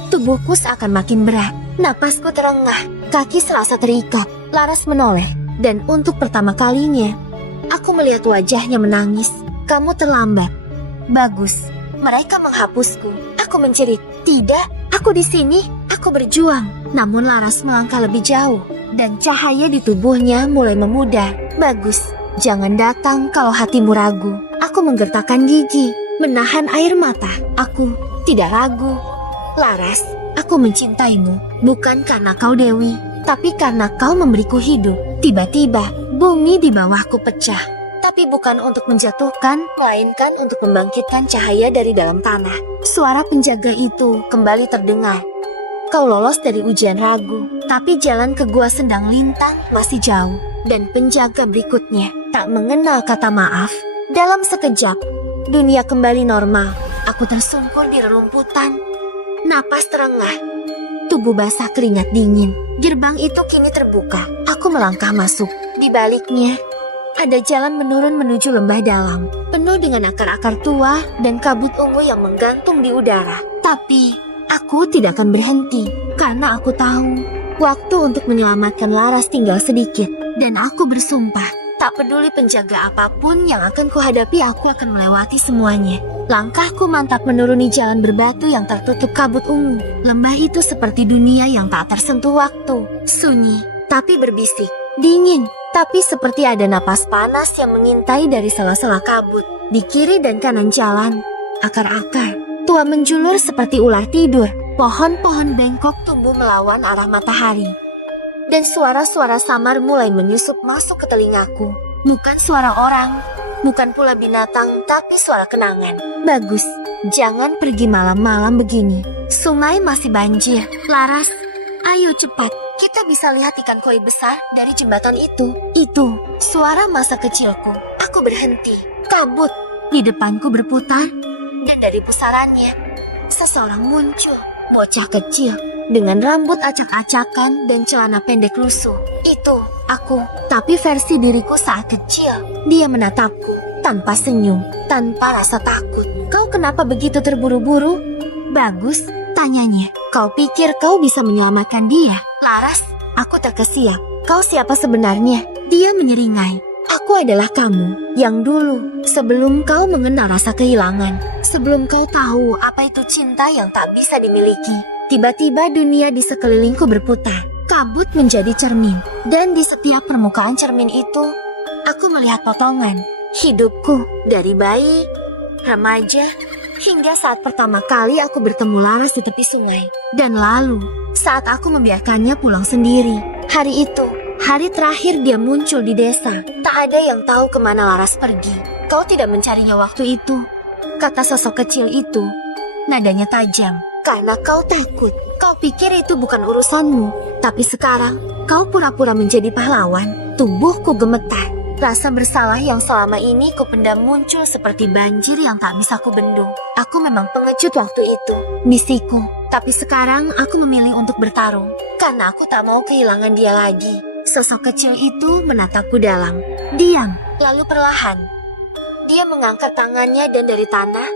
tubuhku seakan makin berat. Napasku terengah, kaki serasa terikat. Laras menoleh, dan untuk pertama kalinya, aku melihat wajahnya menangis. "Kamu terlambat." "Bagus." Mereka menghapusku. Aku menjerit, "Tidak, aku di sini. Aku berjuang." Namun Laras melangkah lebih jauh, dan cahaya di tubuhnya mulai memudar. "Bagus, jangan datang kalau hatimu ragu." Aku menggertakkan gigi, menahan air mata. Aku tidak ragu. "Laras, aku mencintaimu, bukan karena kau Dewi, tapi karena kau memberiku hidup." Tiba-tiba, bumi di bawahku pecah. Tapi bukan untuk menjatuhkan, melainkan untuk membangkitkan cahaya dari dalam tanah. Suara penjaga itu kembali terdengar. "Kau lolos dari ujian ragu, tapi jalan ke gua Sendang Lintang masih jauh." Dan penjaga berikutnya tak mengenal kata maaf. Dalam sekejap, dunia kembali normal. Aku tersungkur di rerumputan. Napas terengah, tubuh basah keringat dingin. Gerbang itu kini terbuka. Aku melangkah masuk. Di baliknya, ada jalan menurun menuju lembah dalam, penuh dengan akar-akar tua dan kabut ungu yang menggantung di udara. Tapi, aku tidak akan berhenti, karena aku tahu waktu untuk menyelamatkan Laras tinggal sedikit. Dan aku bersumpah, tak peduli penjaga apapun yang akan kuhadapi, aku akan melewati semuanya. Langkahku mantap menuruni jalan berbatu yang tertutup kabut ungu. Lembah itu seperti dunia yang tak tersentuh waktu. Sunyi, tapi berbisik. Dingin, tapi seperti ada napas panas yang mengintai dari sela-sela kabut. Di kiri dan kanan jalan, akar-akar tua menjulur seperti ular tidur. Pohon-pohon bengkok tumbuh melawan arah matahari. Dan suara-suara samar mulai menyusup masuk ke telingaku. Bukan suara orang, bukan pula binatang, tapi suara kenangan. "Bagus, jangan pergi malam-malam begini. Sungai masih banjir. Laras, ayo cepat, Kita bisa lihat ikan koi besar dari jembatan itu. Itu suara masa kecilku. Aku berhenti. Kabut di depanku berputar. Dan dari pusarannya, seseorang muncul. Bocah kecil dengan rambut acak-acakan dan celana pendek lusuh. Itu aku, tapi versi diriku saat kecil. Dia menatapku tanpa senyum, tanpa rasa takut. Kau kenapa begitu terburu-buru? Bagus, tanyanya. Kau pikir kau bisa menyelamatkan dia? Laras, aku terkesiap. Kau siapa sebenarnya? Dia menyeringai. Aku adalah kamu yang dulu, sebelum kau mengenal rasa kehilangan, sebelum kau tahu apa itu cinta yang tak bisa dimiliki. Tiba-tiba dunia di sekelilingku berputar, kabut menjadi cermin, dan di setiap permukaan cermin itu, aku melihat potongan hidupku dari bayi, remaja, hingga saat pertama kali aku bertemu Laras di tepi sungai. Dan lalu, saat aku membiarkannya pulang sendiri, hari itu, hari terakhir dia muncul di desa. Tak ada yang tahu kemana Laras pergi. Kau tidak mencarinya waktu itu, kata sosok kecil itu. Nadanya tajam, karena kau takut. Kau pikir itu bukan urusanmu. Tapi sekarang, kau pura-pura menjadi pahlawan. Tubuhku gemetar. Rasa bersalah yang selama ini kupendam muncul seperti banjir yang tak bisa kubendung. Aku memang pengecut waktu itu, bisikku. Tapi sekarang aku memilih untuk bertarung, karena aku tak mau kehilangan dia lagi. Sosok kecil itu menatapku dalam. Diam, lalu perlahan. Dia mengangkat tangannya dan dari tanah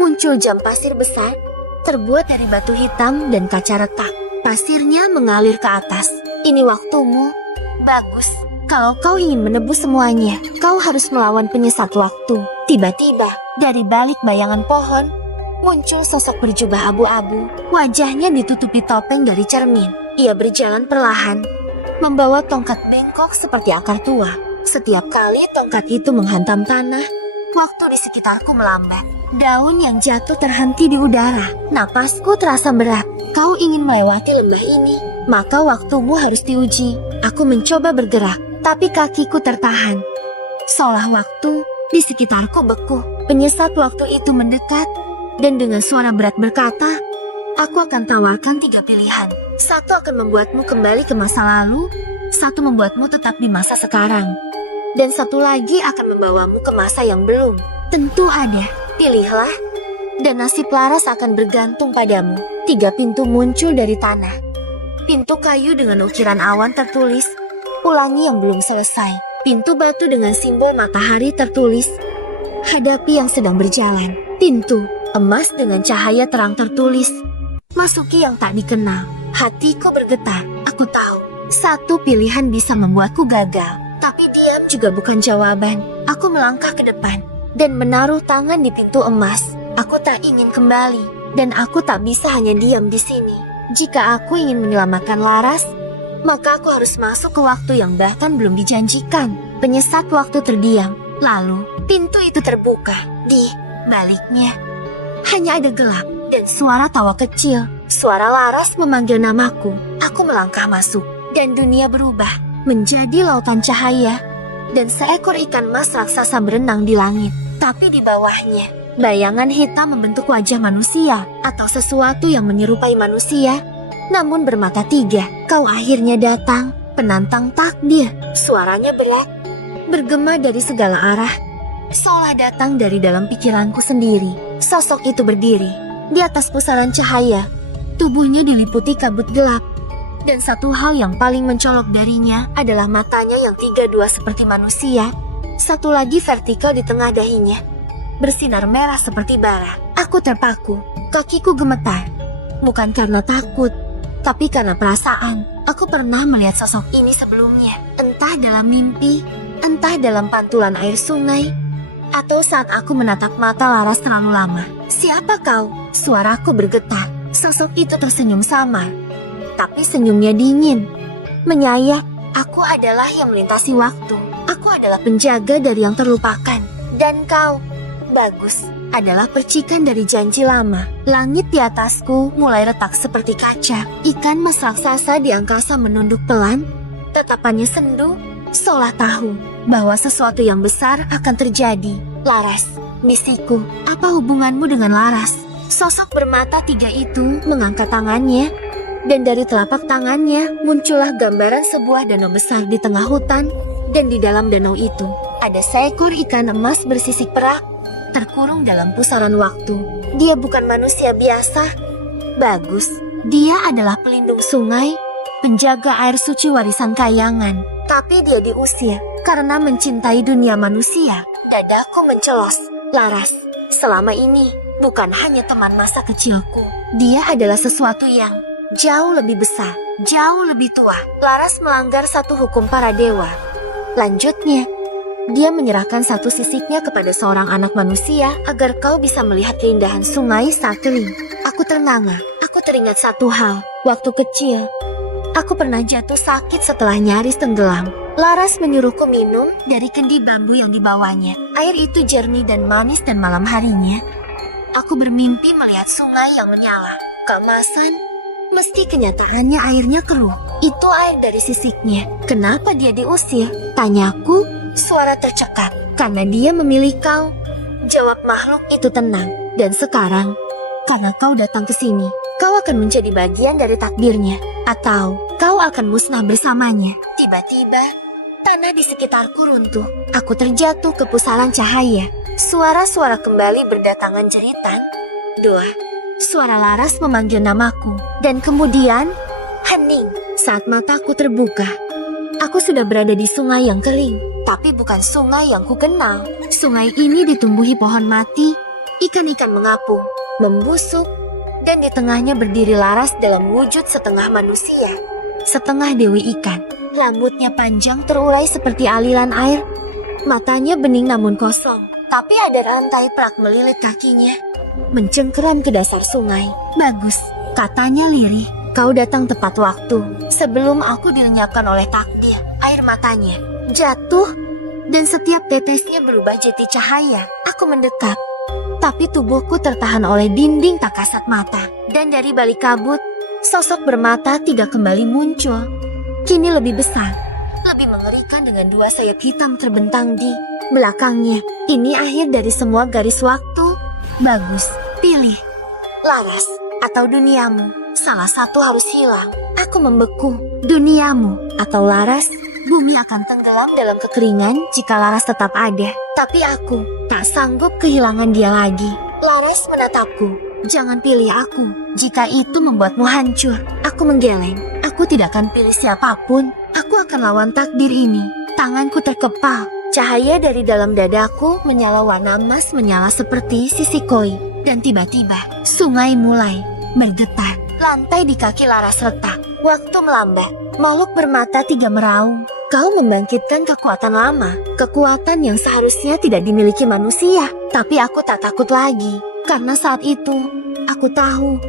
muncul jam pasir besar, terbuat dari batu hitam dan kaca retak. Pasirnya mengalir ke atas. Ini waktumu. Bagus. Kalau kau ingin menebus semuanya, kau harus melawan penyesat waktu. Tiba-tiba, dari balik bayangan pohon, muncul sosok berjubah abu-abu. Wajahnya ditutupi topeng dari cermin. Ia berjalan perlahan, membawa tongkat bengkok seperti akar tua. Setiap kali tongkat itu menghantam tanah, waktu di sekitarku melambat. Daun yang jatuh terhenti di udara. Napasku terasa berat. Kau ingin melewati lembah ini, maka waktumu harus diuji. Aku mencoba bergerak, tapi kakiku tertahan. Seolah waktu di sekitarku beku. Penyesat waktu itu mendekat, dan dengan suara berat berkata, aku akan tawarkan 3 pilihan. 1 akan membuatmu kembali ke masa lalu, 1 membuatmu tetap di masa sekarang, dan 1 lagi akan membawamu ke masa yang belum tentu ada. Pilihlah, dan nasib Laras akan bergantung padamu. 3 pintu muncul dari tanah. Pintu kayu dengan ukiran awan tertulis, ulangi yang belum selesai. Pintu batu dengan simbol matahari tertulis, hadapi yang sedang berjalan. Pintu emas dengan cahaya terang tertulis, masuki yang tak dikenal. Hatiku bergetar. Aku tahu, 1 pilihan bisa membuatku gagal, tapi diam juga bukan jawaban. Aku melangkah ke depan dan menaruh tangan di pintu emas. Aku tak ingin kembali, dan aku tak bisa hanya diam di sini. Jika aku ingin menyelamatkan Laras, maka aku harus masuk ke waktu yang bahkan belum dijanjikan. Penyesat waktu terdiam. Lalu, pintu itu terbuka. Di baliknya, hanya ada gelap dan suara tawa kecil. Suara Laras memanggil namaku. Aku melangkah masuk, dan dunia berubah menjadi lautan cahaya. Dan seekor ikan mas raksasa berenang di langit. Tapi di bawahnya, bayangan hitam membentuk wajah manusia atau sesuatu yang menyerupai manusia, namun bermata 3. Kau akhirnya datang, penantang takdir. Suaranya berat, bergema dari segala arah, seolah datang dari dalam pikiranku sendiri. Sosok itu berdiri di atas pusaran cahaya. Tubuhnya diliputi kabut gelap, dan satu hal yang paling mencolok darinya adalah matanya yang 3 seperti manusia. 1 lagi vertikal di tengah dahinya, bersinar merah seperti bara. Aku terpaku, kakiku gemetar. Bukan karena takut, tapi karena perasaan. Aku pernah melihat sosok ini sebelumnya, entah dalam mimpi, entah dalam pantulan air sungai, atau saat aku menatap mata Laras terlalu lama. Siapa kau? Suaraku bergetar. Sosok itu tersenyum samar, tapi senyumnya dingin, menyayat. Aku adalah yang melintasi waktu. Aku adalah penjaga dari yang terlupakan. Dan kau, Bagus, adalah percikan dari janji lama. Langit di atasku mulai retak seperti kaca. Ikan mas raksasa di angkasa menunduk pelan. Tatapannya sendu, seolah tahu bahwa sesuatu yang besar akan terjadi. Laras, bisikku, apa hubunganmu dengan Laras? Sosok bermata 3 itu mengangkat tangannya, dan dari telapak tangannya muncullah gambaran sebuah danau besar di tengah hutan, dan di dalam danau itu ada seekor ikan emas bersisik perak, terkurung dalam pusaran waktu. Dia bukan manusia biasa. Bagus, dia adalah pelindung sungai, penjaga air suci warisan kayangan. Tapi dia diusir karena mencintai dunia manusia. Dadaku mencelos. Laras, selama ini bukan hanya teman masa kecilku. Dia adalah sesuatu yang jauh lebih besar, jauh lebih tua. Laras melanggar satu hukum para dewa. Lanjutnya, dia menyerahkan satu sisiknya kepada seorang anak manusia agar kau bisa melihat keindahan sungai saat kering. Aku ternganga. Aku teringat satu hal. Waktu kecil, aku pernah jatuh sakit setelah nyaris tenggelam. Laras menyuruhku minum dari kendi bambu yang dibawanya. Air itu jernih dan manis, dan malam harinya aku bermimpi melihat sungai yang menyala. Keemasan, meski kenyataannya airnya keruh. Itu air dari sisiknya. Kenapa dia diusir? Tanyaku, suara tercekat. Karena dia memilih kau. Jawab makhluk itu tenang. Dan sekarang, karena kau datang ke sini, kau akan menjadi bagian dari takdirnya. Atau kau akan musnah bersamanya. Tiba-tiba, tanah di sekitarku runtuh. Aku terjatuh ke pusaran cahaya. Suara-suara kembali berdatangan jeritan. Doa. Suara Laras memanggil namaku. Dan kemudian, hening saat mataku terbuka. Aku sudah berada di sungai yang kering. Tapi bukan sungai yang kukenal. Sungai ini ditumbuhi pohon mati. Ikan-ikan mengapung, membusuk. Dan di tengahnya berdiri Laras dalam wujud setengah manusia, setengah dewi ikan. Rambutnya panjang terurai seperti aliran air. Matanya bening namun kosong. Tapi ada rantai perak melilit kakinya, mencengkeram ke dasar sungai. Bagus, katanya lirih. Kau datang tepat waktu. Sebelum aku dilenyapkan oleh takdir. Air matanya jatuh, dan setiap tetesnya berubah jadi cahaya. Aku mendekat. Tapi tubuhku tertahan oleh dinding tak kasat mata. Dan dari balik kabut, sosok bermata tidak kembali muncul. Kini lebih besar, lebih mengerikan dengan dua sayap hitam terbentang di belakangnya. Ini akhir dari semua garis waktu. Bagus, pilih. Laras atau duniamu. Salah satu harus hilang. Aku membeku. Duniamu atau Laras. Bumi akan tenggelam dalam kekeringan jika Laras tetap ada. Tapi aku tak sanggup kehilangan dia lagi. Laras menatapku. Jangan pilih aku. Jika itu membuatmu hancur. Aku menggeleng. Aku tidak akan pilih siapapun. Aku akan lawan takdir ini. Tanganku terkepal. Cahaya dari dalam dadaku menyala warna emas, menyala seperti sisi koi. Dan tiba-tiba sungai mulai bergetar. Lantai di kaki Laras retak. Waktu melambat. Makhluk bermata tiga meraung. Kau membangkitkan kekuatan lama. Kekuatan yang seharusnya tidak dimiliki manusia. Tapi aku tak takut lagi. Karena saat itu aku tahu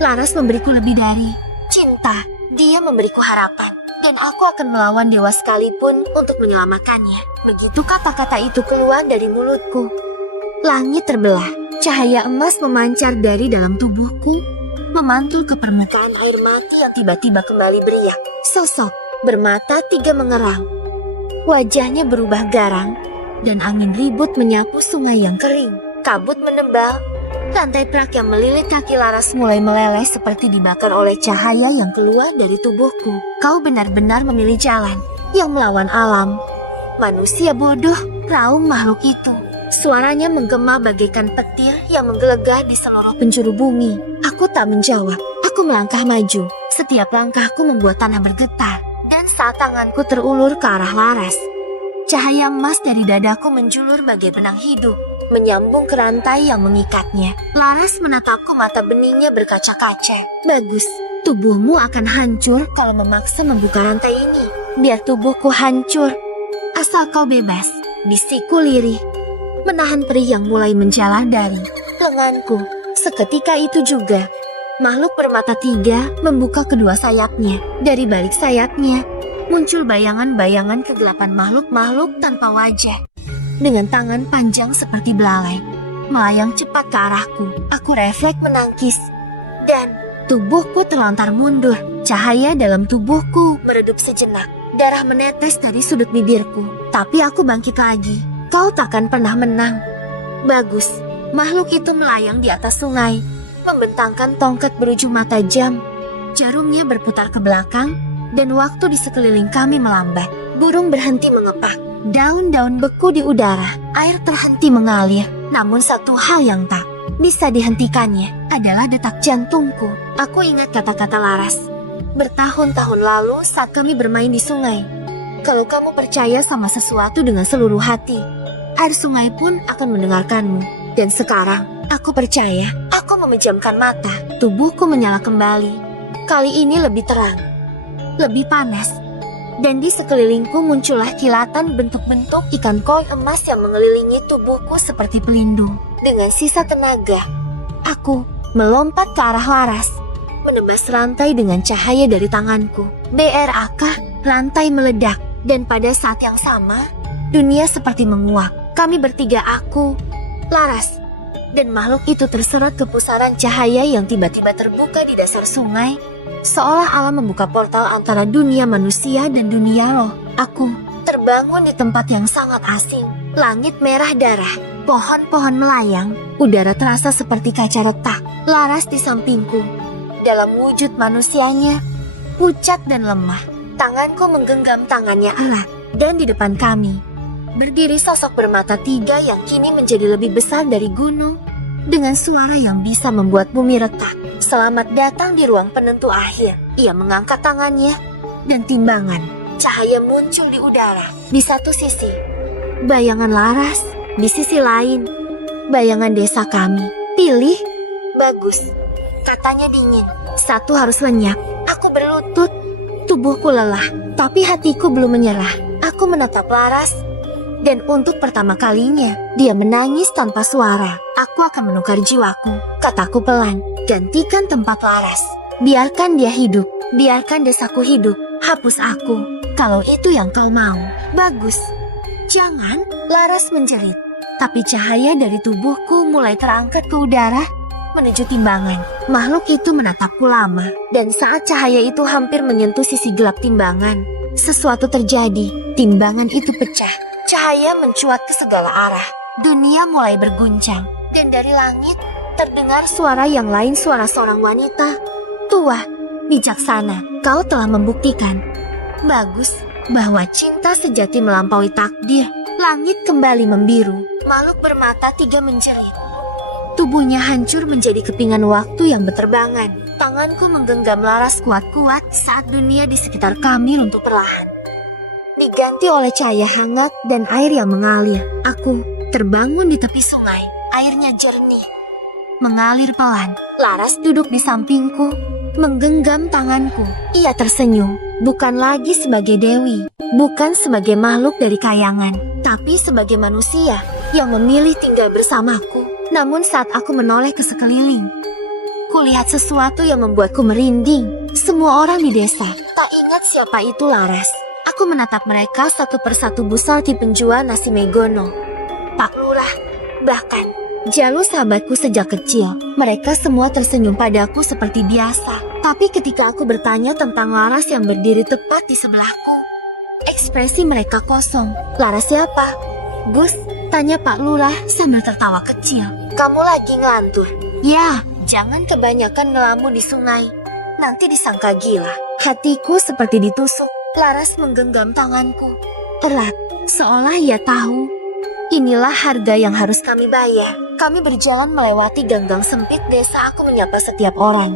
Laras memberiku lebih dari cinta. Dia memberiku harapan. Dan aku akan melawan dewa sekalipun untuk menyelamatkannya. Begitu kata-kata itu keluar dari mulutku, langit terbelah. Cahaya emas memancar dari dalam tubuhku, memantul ke permukaan air mati yang tiba-tiba kembali beriak. Sosok bermata tiga mengerang. Wajahnya berubah garang, dan angin ribut menyapu sungai yang kering. Kabut menebal. Rantai perak yang melilit kaki Laras mulai meleleh seperti dibakar oleh cahaya yang keluar dari tubuhku. Kau benar-benar memilih jalan yang melawan alam. Manusia bodoh, raung makhluk itu. Suaranya menggema bagaikan petir yang menggelegar di seluruh penjuru bumi. Aku tak menjawab. Aku melangkah maju. Setiap langkahku membuat tanah bergetar. Dan saat tanganku terulur ke arah Laras, cahaya emas dari dadaku menjulur bagai benang hidup, menyambung ke rantai yang mengikatnya. Laras menatapku, mata beningnya berkaca-kaca. Bagus, tubuhmu akan hancur kalau memaksa membuka rantai ini. Biar tubuhku hancur, asal kau bebas, bisikku lirih, menahan perih yang mulai menjalar dari lenganku. Seketika itu juga, makhluk bermata tiga membuka kedua sayapnya. Dari balik sayapnya, muncul bayangan-bayangan kegelapan makhluk-makhluk tanpa wajah. Dengan tangan panjang seperti belalai, melayang cepat ke arahku. Aku refleks menangkis, dan tubuhku terlontar mundur. Cahaya dalam tubuhku meredup sejenak. Darah menetes dari sudut bibirku. Tapi aku bangkit lagi. Kau takkan pernah menang. Bagus, makhluk itu melayang di atas sungai, membentangkan tongkat berujung mata jam. Jarumnya berputar ke belakang, dan waktu di sekeliling kami melambat. Burung berhenti mengepak, daun-daun beku di udara, air terhenti mengalir. Namun satu hal yang tak bisa dihentikannya adalah detak jantungku. Aku ingat kata-kata Laras bertahun-tahun lalu saat kami bermain di sungai. Kalau kamu percaya sama sesuatu dengan seluruh hati, air sungai pun akan mendengarkanmu. Dan sekarang, aku percaya. Aku memejamkan mata, tubuhku menyala kembali. Kali ini lebih terang, lebih panas, dan di sekelilingku muncullah kilatan bentuk-bentuk ikan koi emas yang mengelilingi tubuhku seperti pelindung. Dengan sisa tenaga, aku melompat ke arah Laras, menebas rantai dengan cahaya dari tanganku. BRAK, rantai meledak, dan pada saat yang sama, dunia seperti menguap. Kami bertiga, aku, Laras, dan makhluk itu terseret ke pusaran cahaya yang tiba-tiba terbuka di dasar sungai, seolah alam membuka portal antara dunia manusia dan dunia roh. Aku terbangun di tempat yang sangat asing. Langit merah darah, pohon-pohon melayang, udara terasa seperti kaca retak. Laras di sampingku, dalam wujud manusianya, pucat dan lemah. Tanganku menggenggam tangannya erat, dan di depan kami berdiri sosok bermata tiga yang kini menjadi lebih besar dari gunung, dengan suara yang bisa membuat bumi retak. Selamat datang di ruang penentu akhir. Ia mengangkat tangannya, dan timbangan cahaya muncul di udara. Di satu sisi, bayangan Laras. Di sisi lain, bayangan desa kami. Pilih, bagus, katanya dingin. Satu harus lenyap. Aku berlutut, tubuhku lelah, tapi hatiku belum menyerah. Aku menatap Laras, dan untuk pertama kalinya, dia menangis tanpa suara. Aku akan menukar jiwaku, kataku pelan. Gantikan tempat Laras. Biarkan dia hidup. Biarkan desaku hidup. Hapus aku, kalau itu yang kau mau. Bagus. Jangan, Laras menjerit. Tapi cahaya dari tubuhku mulai terangkat ke udara, menuju timbangan. Makhluk itu menatapku lama. Dan saat cahaya itu hampir menyentuh sisi gelap timbangan, sesuatu terjadi. Timbangan itu pecah. Cahaya mencuat ke segala arah. Dunia mulai berguncang. Dan dari langit terdengar suara yang lain, suara seorang wanita tua, bijaksana. Kau telah membuktikan, bagus, bahwa cinta sejati melampaui takdir. Langit kembali membiru. Makhluk bermata tiga menjerit. Tubuhnya hancur menjadi kepingan waktu yang berterbangan. Tanganku menggenggam Laras kuat-kuat saat dunia di sekitar kami runtuh perlahan, diganti oleh cahaya hangat dan air yang mengalir. Aku terbangun di tepi sungai. Airnya jernih, mengalir pelan. Laras duduk di sampingku, menggenggam tanganku. Ia tersenyum, bukan lagi sebagai dewi, bukan sebagai makhluk dari kayangan, tapi sebagai manusia yang memilih tinggal bersamaku. Namun saat aku menoleh ke sekeliling, kulihat sesuatu yang membuatku merinding. Semua orang di desa tak ingat siapa itu Laras. Aku menatap mereka satu persatu, Bu Salti penjual nasi Megono, Pak Lurah, bahkan Jalu sahabatku sejak kecil. Mereka semua tersenyum padaku seperti biasa. Tapi ketika aku bertanya tentang Laras yang berdiri tepat di sebelahku, ekspresi mereka kosong. Laras siapa? Gus, tanya Pak Lurah sambil tertawa kecil. Kamu lagi ngelantur? Ya, jangan kebanyakan ngelamun di sungai. Nanti disangka gila. Hatiku seperti ditusuk. Laras menggenggam tanganku erat, seolah ia tahu inilah harga yang harus kami bayar. Kami berjalan melewati gang-gang sempit desa. Aku menyapa setiap orang,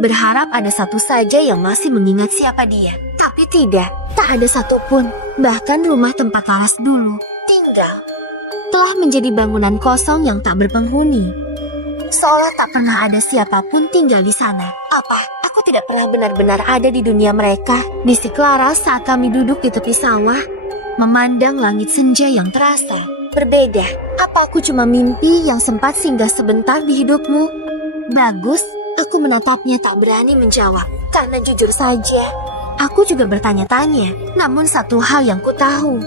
berharap ada satu saja yang masih mengingat siapa dia. Tapi tidak, tak ada satupun. Bahkan rumah tempat Laras dulu tinggal telah menjadi bangunan kosong yang tak berpenghuni. Seolah tak pernah ada siapapun tinggal di sana. Apa? Aku tidak pernah benar-benar ada di dunia mereka. Bisik Laras saat kami duduk di tepi sawah, memandang langit senja yang terasa berbeda. Apa aku cuma mimpi yang sempat singgah sebentar di hidupmu? Bagus, aku menatapnya tak berani menjawab. Karena jujur saja, aku juga bertanya-tanya. Namun satu hal yang ku tahu,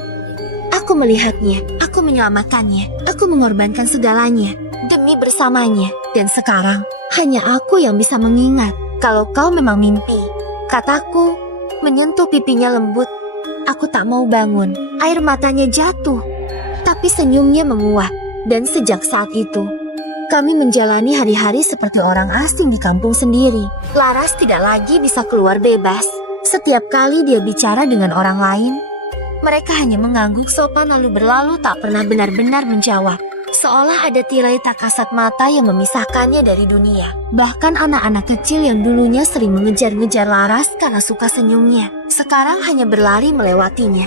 aku melihatnya, aku menyelamatkannya, aku mengorbankan segalanya demi bersamanya. Dan sekarang, hanya aku yang bisa mengingat. Kalau kau memang mimpi, kataku, menyentuh pipinya lembut. Aku tak mau bangun. Air matanya jatuh, tapi senyumnya menguap. Dan sejak saat itu, Kami menjalani hari-hari seperti orang asing di kampung sendiri. Laras tidak lagi bisa keluar bebas. Setiap kali dia bicara dengan orang lain, mereka hanya mengangguk sopan lalu berlalu tak pernah benar-benar menjawab. Seolah ada tirai tak kasat mata yang memisahkannya dari dunia. Bahkan anak-anak kecil yang dulunya sering mengejar-ngejar Laras karena suka senyumnya, sekarang hanya berlari melewatinya,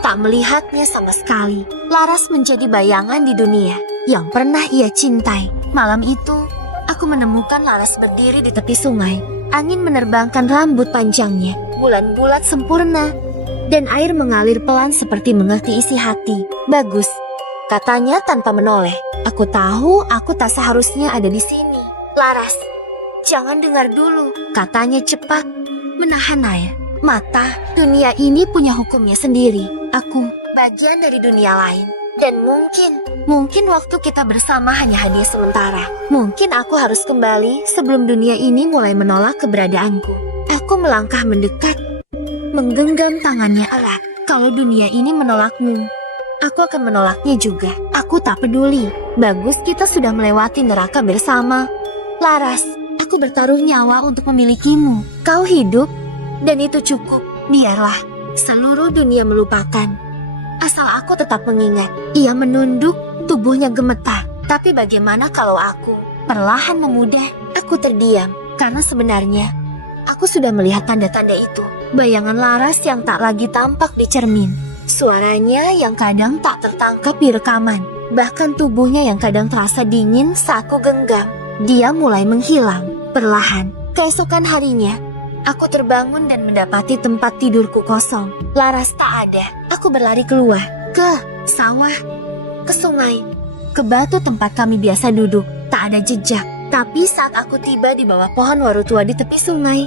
tak melihatnya sama sekali. Laras menjadi bayangan di dunia yang pernah ia cintai. Malam itu, aku menemukan Laras berdiri di tepi sungai. Angin menerbangkan rambut panjangnya, bulan-bulat sempurna, dan air mengalir pelan seperti mengerti isi hati. Bagus, katanya tanpa menoleh. Aku tahu aku tak seharusnya ada di sini. Laras, jangan dengar dulu, katanya cepat, menahan air mata. Dunia ini punya hukumnya sendiri. Aku bagian dari dunia lain. Dan mungkin waktu kita bersama hanya hadiah sementara. Mungkin aku harus kembali sebelum dunia ini mulai menolak keberadaanku. Aku melangkah mendekat, menggenggam tangannya erat. Kalau dunia ini menolakmu, aku akan menolaknya juga. Aku tak peduli. Bagus, kita sudah melewati neraka bersama. Laras, aku bertaruh nyawa untuk memilikimu. Kau hidup, dan itu cukup. Biarlah seluruh dunia melupakan, asal aku tetap mengingat. Ia menunduk, tubuhnya gemetar. Tapi bagaimana kalau aku perlahan memudar? Aku terdiam, karena sebenarnya aku sudah melihat tanda-tanda itu. Bayangan Laras yang tak lagi tampak di cermin. Suaranya yang kadang tak tertangkap di rekaman. Bahkan tubuhnya yang kadang terasa dingin saat ku genggam. Dia mulai menghilang, perlahan. Keesokan harinya, aku terbangun dan mendapati tempat tidurku kosong. Laras tak ada. Aku berlari keluar, ke sawah, ke sungai, ke batu tempat kami biasa duduk. Tak ada jejak. Tapi saat aku tiba di bawah pohon waru tua di tepi sungai,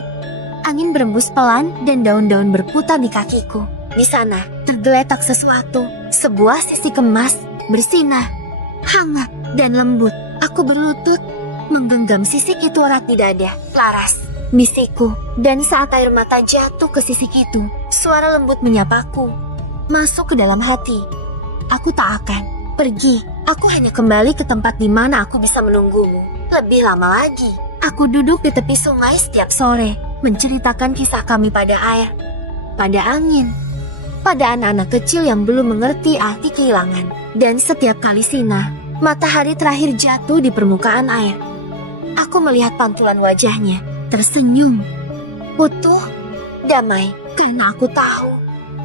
angin berembus pelan dan daun-daun berputar di kakiku. Di sana tergeletak sesuatu, sebuah sisik emas, bersinar, hangat dan lembut. Aku berlutut, menggenggam sisik itu erat di dada. Laras, bisikku. Dan saat air mata jatuh ke sisik itu, suara lembut menyapaku, masuk ke dalam hati. Aku tak akan pergi. Aku hanya kembali ke tempat di mana aku bisa menunggumu. Lebih lama lagi. Aku duduk di tepi sungai setiap sore, menceritakan kisah kami pada air, pada angin, pada anak-anak kecil yang belum mengerti arti kehilangan. Dan setiap kali sinar matahari terakhir jatuh di permukaan air, aku melihat pantulan wajahnya, tersenyum, utuh, damai. Karena aku tahu,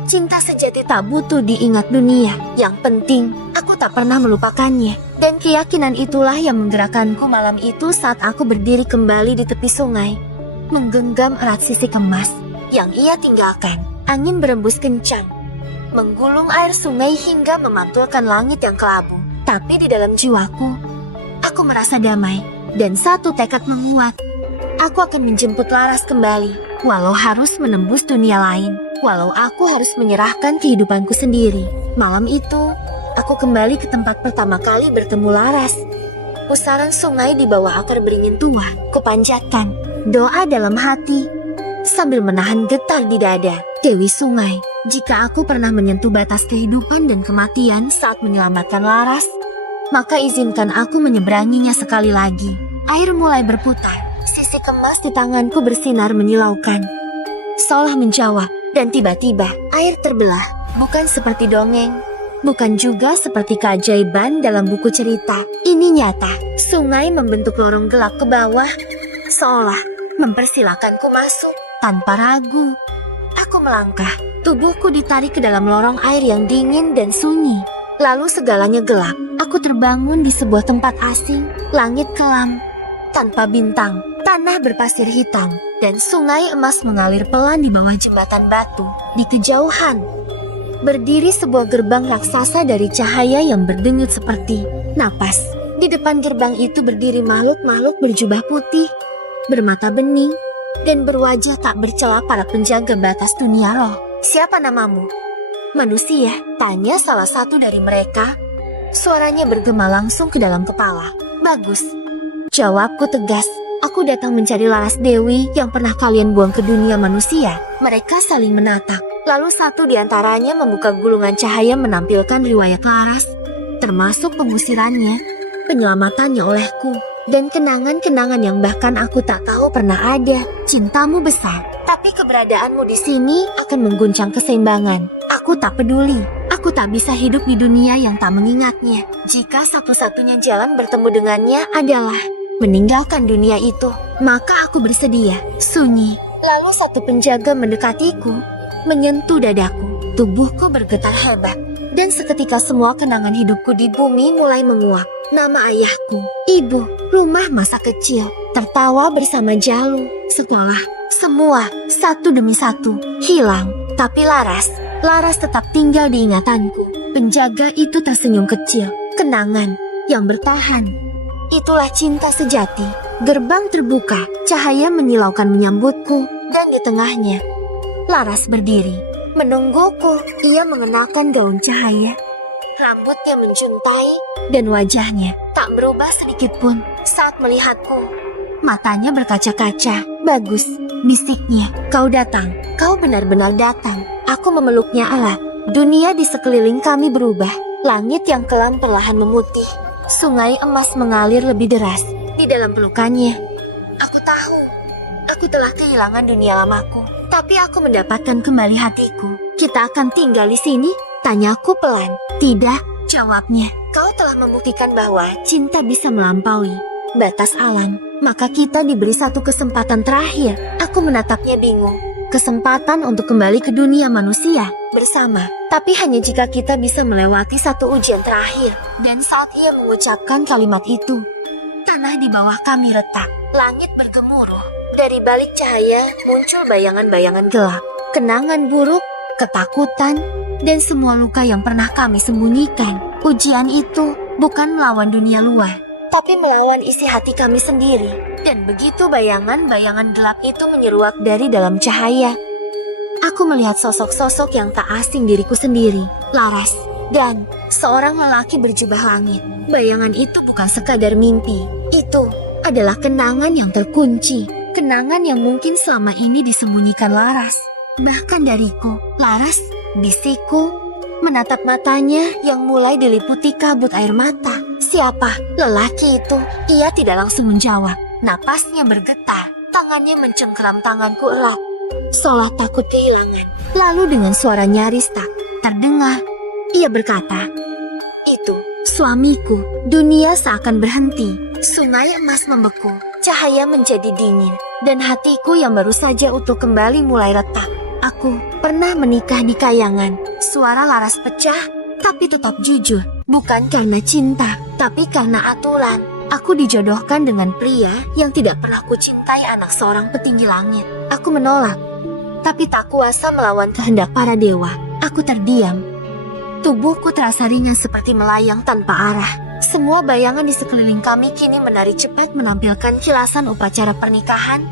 cinta sejati tak butuh diingat dunia. Yang penting, aku tak pernah melupakannya. Dan keyakinan itulah yang menggerakkanku malam itu saat aku berdiri kembali di tepi sungai, menggenggam erat sisik emas yang ia tinggalkan. Angin berembus kencang, menggulung air sungai hingga memantulkan langit yang kelabu. Tapi di dalam jiwaku, aku merasa damai dan satu tekad menguat. Aku akan menjemput Laras kembali, walau harus menembus dunia lain, walau aku harus menyerahkan kehidupanku sendiri. Malam itu, aku kembali ke tempat pertama kali bertemu Laras. Pusaran sungai di bawah akar beringin tua, kupanjatkan doa dalam hati sambil menahan getar di dada. Dewi Sungai, jika aku pernah menyentuh batas kehidupan dan kematian saat menyelamatkan Laras, maka izinkan aku menyeberanginya sekali lagi. Air mulai berputar. Sisik emas di tanganku bersinar menyilaukan, seolah menjawab. Dan tiba-tiba air terbelah. Bukan seperti dongeng, bukan juga seperti keajaiban dalam buku cerita. Ini nyata. Sungai membentuk lorong gelap ke bawah, seolah mempersilakanku masuk tanpa ragu. Aku melangkah. Tubuhku ditarik ke dalam lorong air yang dingin dan sunyi. Lalu segalanya gelap. Aku terbangun di sebuah tempat asing. Langit kelam, tanpa bintang. Tanah berpasir hitam, dan sungai emas mengalir pelan di bawah jembatan batu. Di kejauhan, berdiri sebuah gerbang raksasa dari cahaya yang berdenyut seperti napas. Di depan gerbang itu berdiri makhluk-makhluk berjubah putih, bermata bening, dan berwajah tak bercela para penjaga batas dunia roh. Siapa namamu? Manusia, tanya salah satu dari mereka. Suaranya bergema langsung ke dalam kepala. Bagus, jawabku tegas. Aku datang mencari Laras Dewi yang pernah kalian buang ke dunia manusia. Mereka saling menatap. Lalu satu di antaranya membuka gulungan cahaya menampilkan riwayat Laras, termasuk pengusirannya, penyelamatannya olehku, dan kenangan-kenangan yang bahkan aku tak tahu pernah ada. Cintamu besar, tapi keberadaanmu di sini akan mengguncang keseimbangan. Aku tak peduli. Aku tak bisa hidup di dunia yang tak mengingatnya. Jika satu-satunya jalan bertemu dengannya adalah meninggalkan dunia itu, maka aku bersedia. Sunyi. Lalu satu penjaga mendekatiku, menyentuh dadaku. Tubuhku bergetar hebat, dan seketika semua kenangan hidupku di bumi mulai menguap. Nama ayahku, ibu, rumah masa kecil, tertawa bersama Jalu, sekolah, semua satu demi satu hilang. Tapi Laras tetap tinggal di ingatanku. Penjaga itu tersenyum kecil, kenangan yang bertahan. Itulah cinta sejati. Gerbang terbuka, cahaya menyilaukan menyambutku, dan di tengahnya Laras berdiri, menungguku. Ia mengenakan gaun cahaya, rambutnya menjuntai, dan wajahnya tak berubah sedikit pun saat melihatku. Matanya berkaca-kaca. Bagus, bisiknya. Kau datang, kau benar-benar datang. Aku memeluknya Allah. Dunia di sekeliling kami berubah. Langit yang kelam perlahan memutih. Sungai emas mengalir lebih deras di dalam pelukannya. Aku tahu, aku telah kehilangan dunia lamaku, tapi aku mendapatkan kembali hatiku. Kita akan tinggal di sini? Tanyaku pelan. Tidak, jawabnya. Kau telah membuktikan bahwa cinta bisa melampaui batas alam. Maka kita diberi satu kesempatan terakhir. Aku menatapnya bingung. Kesempatan untuk kembali ke dunia manusia bersama. Tapi hanya jika kita bisa melewati satu ujian terakhir. Dan saat ia mengucapkan kalimat itu, tanah di bawah kami retak. Langit bergemuruh. Dari balik cahaya muncul bayangan-bayangan gelap. Kenangan buruk, ketakutan, dan semua luka yang pernah kami sembunyikan. Ujian itu bukan melawan dunia luar, tapi melawan isi hati kami sendiri. Dan begitu bayangan-bayangan gelap itu menyeruak dari dalam cahaya, aku melihat sosok-sosok yang tak asing diriku sendiri, Laras, dan seorang lelaki berjubah langit. Bayangan itu bukan sekadar mimpi. Itu adalah kenangan yang terkunci. Kenangan yang mungkin selama ini disembunyikan Laras. Bahkan dariku. Laras, bisikku, menatap matanya yang mulai diliputi kabut air mata. Siapa lelaki itu? Ia tidak langsung menjawab. Napasnya bergetar. Tangannya mencengkeram tanganku erat, seolah takut kehilangan. Lalu dengan suara nyaris tak terdengar, ia berkata, "Itu suamiku." Dunia seakan berhenti. Sungai emas membeku. Cahaya menjadi dingin. Dan hatiku yang baru saja utuh kembali mulai retak. Aku pernah menikah di kayangan. Suara Laras pecah, tapi tetap jujur. Bukan karena cinta, tapi karena aturan. Aku dijodohkan dengan pria yang tidak pernah kucintai, anak seorang petinggi langit. Aku menolak, tapi tak kuasa melawan kehendak para dewa. Aku terdiam. Tubuhku terasa ringan seperti melayang tanpa arah. Semua bayangan di sekeliling kami kini menari cepat menampilkan kilasan upacara pernikahan.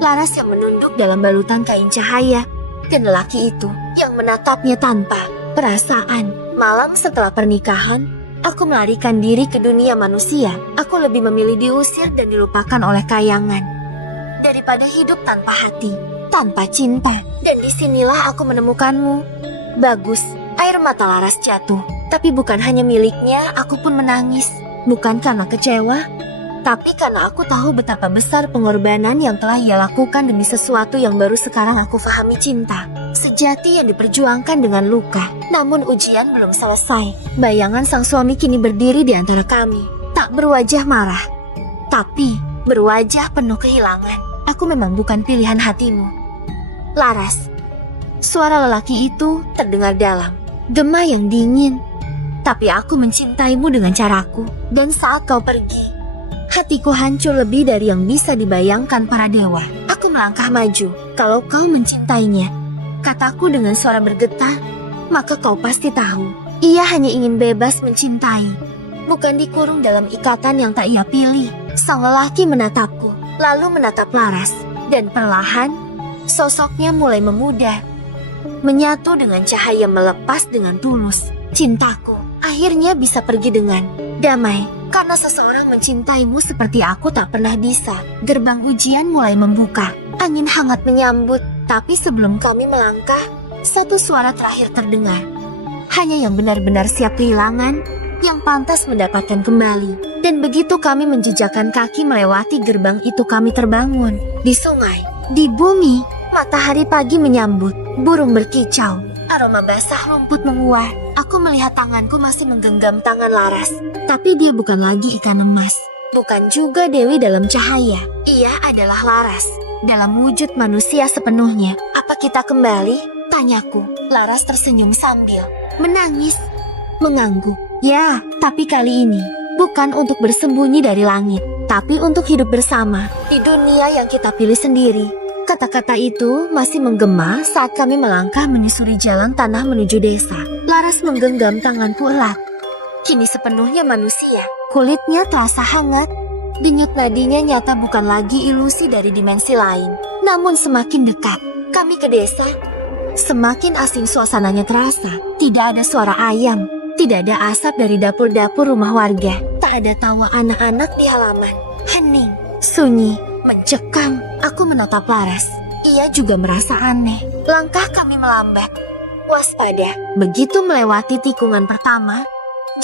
Laras yang menunduk dalam balutan kain cahaya, dan lelaki itu yang menatapnya tanpa perasaan. Malam setelah pernikahan, aku melarikan diri ke dunia manusia. Aku lebih memilih diusir dan dilupakan oleh kayangan daripada hidup tanpa hati, tanpa cinta. Dan disinilah aku menemukanmu. Bagus, air mata Laras jatuh. Tapi bukan hanya miliknya, aku pun menangis. Bukan karena kecewa, tapi karena aku tahu betapa besar pengorbanan yang telah ia lakukan demi sesuatu yang baru sekarang aku pahami, cinta sejati yang diperjuangkan dengan luka. Namun ujian belum selesai. Bayangan sang suami kini berdiri di antara kami. Tak berwajah marah, tapi berwajah penuh kehilangan. Aku memang bukan pilihan hatimu, Laras. Suara lelaki itu terdengar dalam, gema yang dingin. Tapi aku mencintaimu dengan caraku. Dan saat kau pergi, hatiku hancur lebih dari yang bisa dibayangkan para dewa. Aku melangkah maju. Kalau kau mencintainya, kataku dengan suara bergetar, maka kau pasti tahu. Ia hanya ingin bebas mencintai, bukan dikurung dalam ikatan yang tak ia pilih. Sang lelaki menatapku, lalu menatap Laras. Dan perlahan, sosoknya mulai memudar, menyatu dengan cahaya melepas dengan tulus. Cintaku akhirnya bisa pergi dengan damai. Karena seseorang mencintaimu seperti aku tak pernah bisa. Gerbang ujian mulai membuka. Angin hangat menyambut. Tapi sebelum kami melangkah, satu suara terakhir terdengar. Hanya yang benar-benar siap kehilangan, yang pantas mendapatkan kembali. Dan begitu kami menjejakkan kaki melewati gerbang itu, kami terbangun. Di sungai, di bumi, matahari pagi menyambut, burung berkicau, aroma basah rumput menguat. Aku melihat tanganku masih menggenggam tangan Laras. Tapi dia bukan lagi ikan emas. Bukan juga Dewi dalam cahaya. Ia adalah Laras, dalam wujud manusia sepenuhnya. Apa kita kembali? Tanyaku. Laras tersenyum sambil menangis, mengangguk. Ya, tapi kali ini bukan untuk bersembunyi dari langit, tapi untuk hidup bersama di dunia yang kita pilih sendiri. Kata-kata itu masih menggema saat kami melangkah menyusuri jalan tanah menuju desa. Laras menggenggam tanganku erat. Kini sepenuhnya manusia. Kulitnya terasa hangat. Denyut nadinya nyata, bukan lagi ilusi dari dimensi lain. Namun semakin dekat kami ke desa, semakin asing suasananya terasa. Tidak ada suara ayam. Tidak ada asap dari dapur-dapur rumah warga. Tak ada tawa anak-anak di halaman. Hening, sunyi, mencekam. Aku menatap Laras. Ia juga merasa aneh. Langkah kami melambat. Waspada. Begitu melewati tikungan pertama,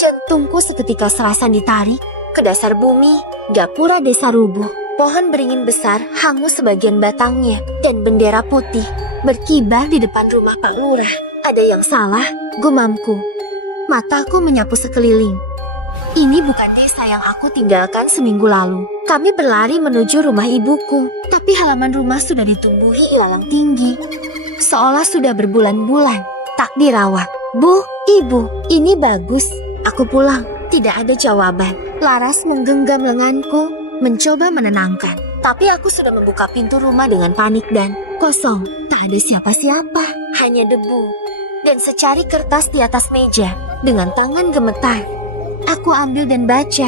jantungku seketika serasa ditarik ke dasar bumi. Gapura desa rubuh. Pohon beringin besar hangus sebagian batangnya, dan bendera putih berkibar di depan rumah Pak Lurah. Ada yang salah, gumamku. Mataku menyapu sekeliling. Ini bukan desa yang aku tinggalkan seminggu lalu. Kami berlari menuju rumah ibuku, tapi halaman rumah sudah ditumbuhi ilalang tinggi. Seolah sudah berbulan-bulan tak dirawat. Bu, ibu, ini bagus. Aku pulang. Tidak ada jawaban. Laras menggenggam lenganku, mencoba menenangkan. Tapi aku sudah membuka pintu rumah dengan panik dan kosong. Tak ada siapa-siapa, hanya debu dan secari kertas di atas meja. Dengan tangan gemetar, aku ambil dan baca.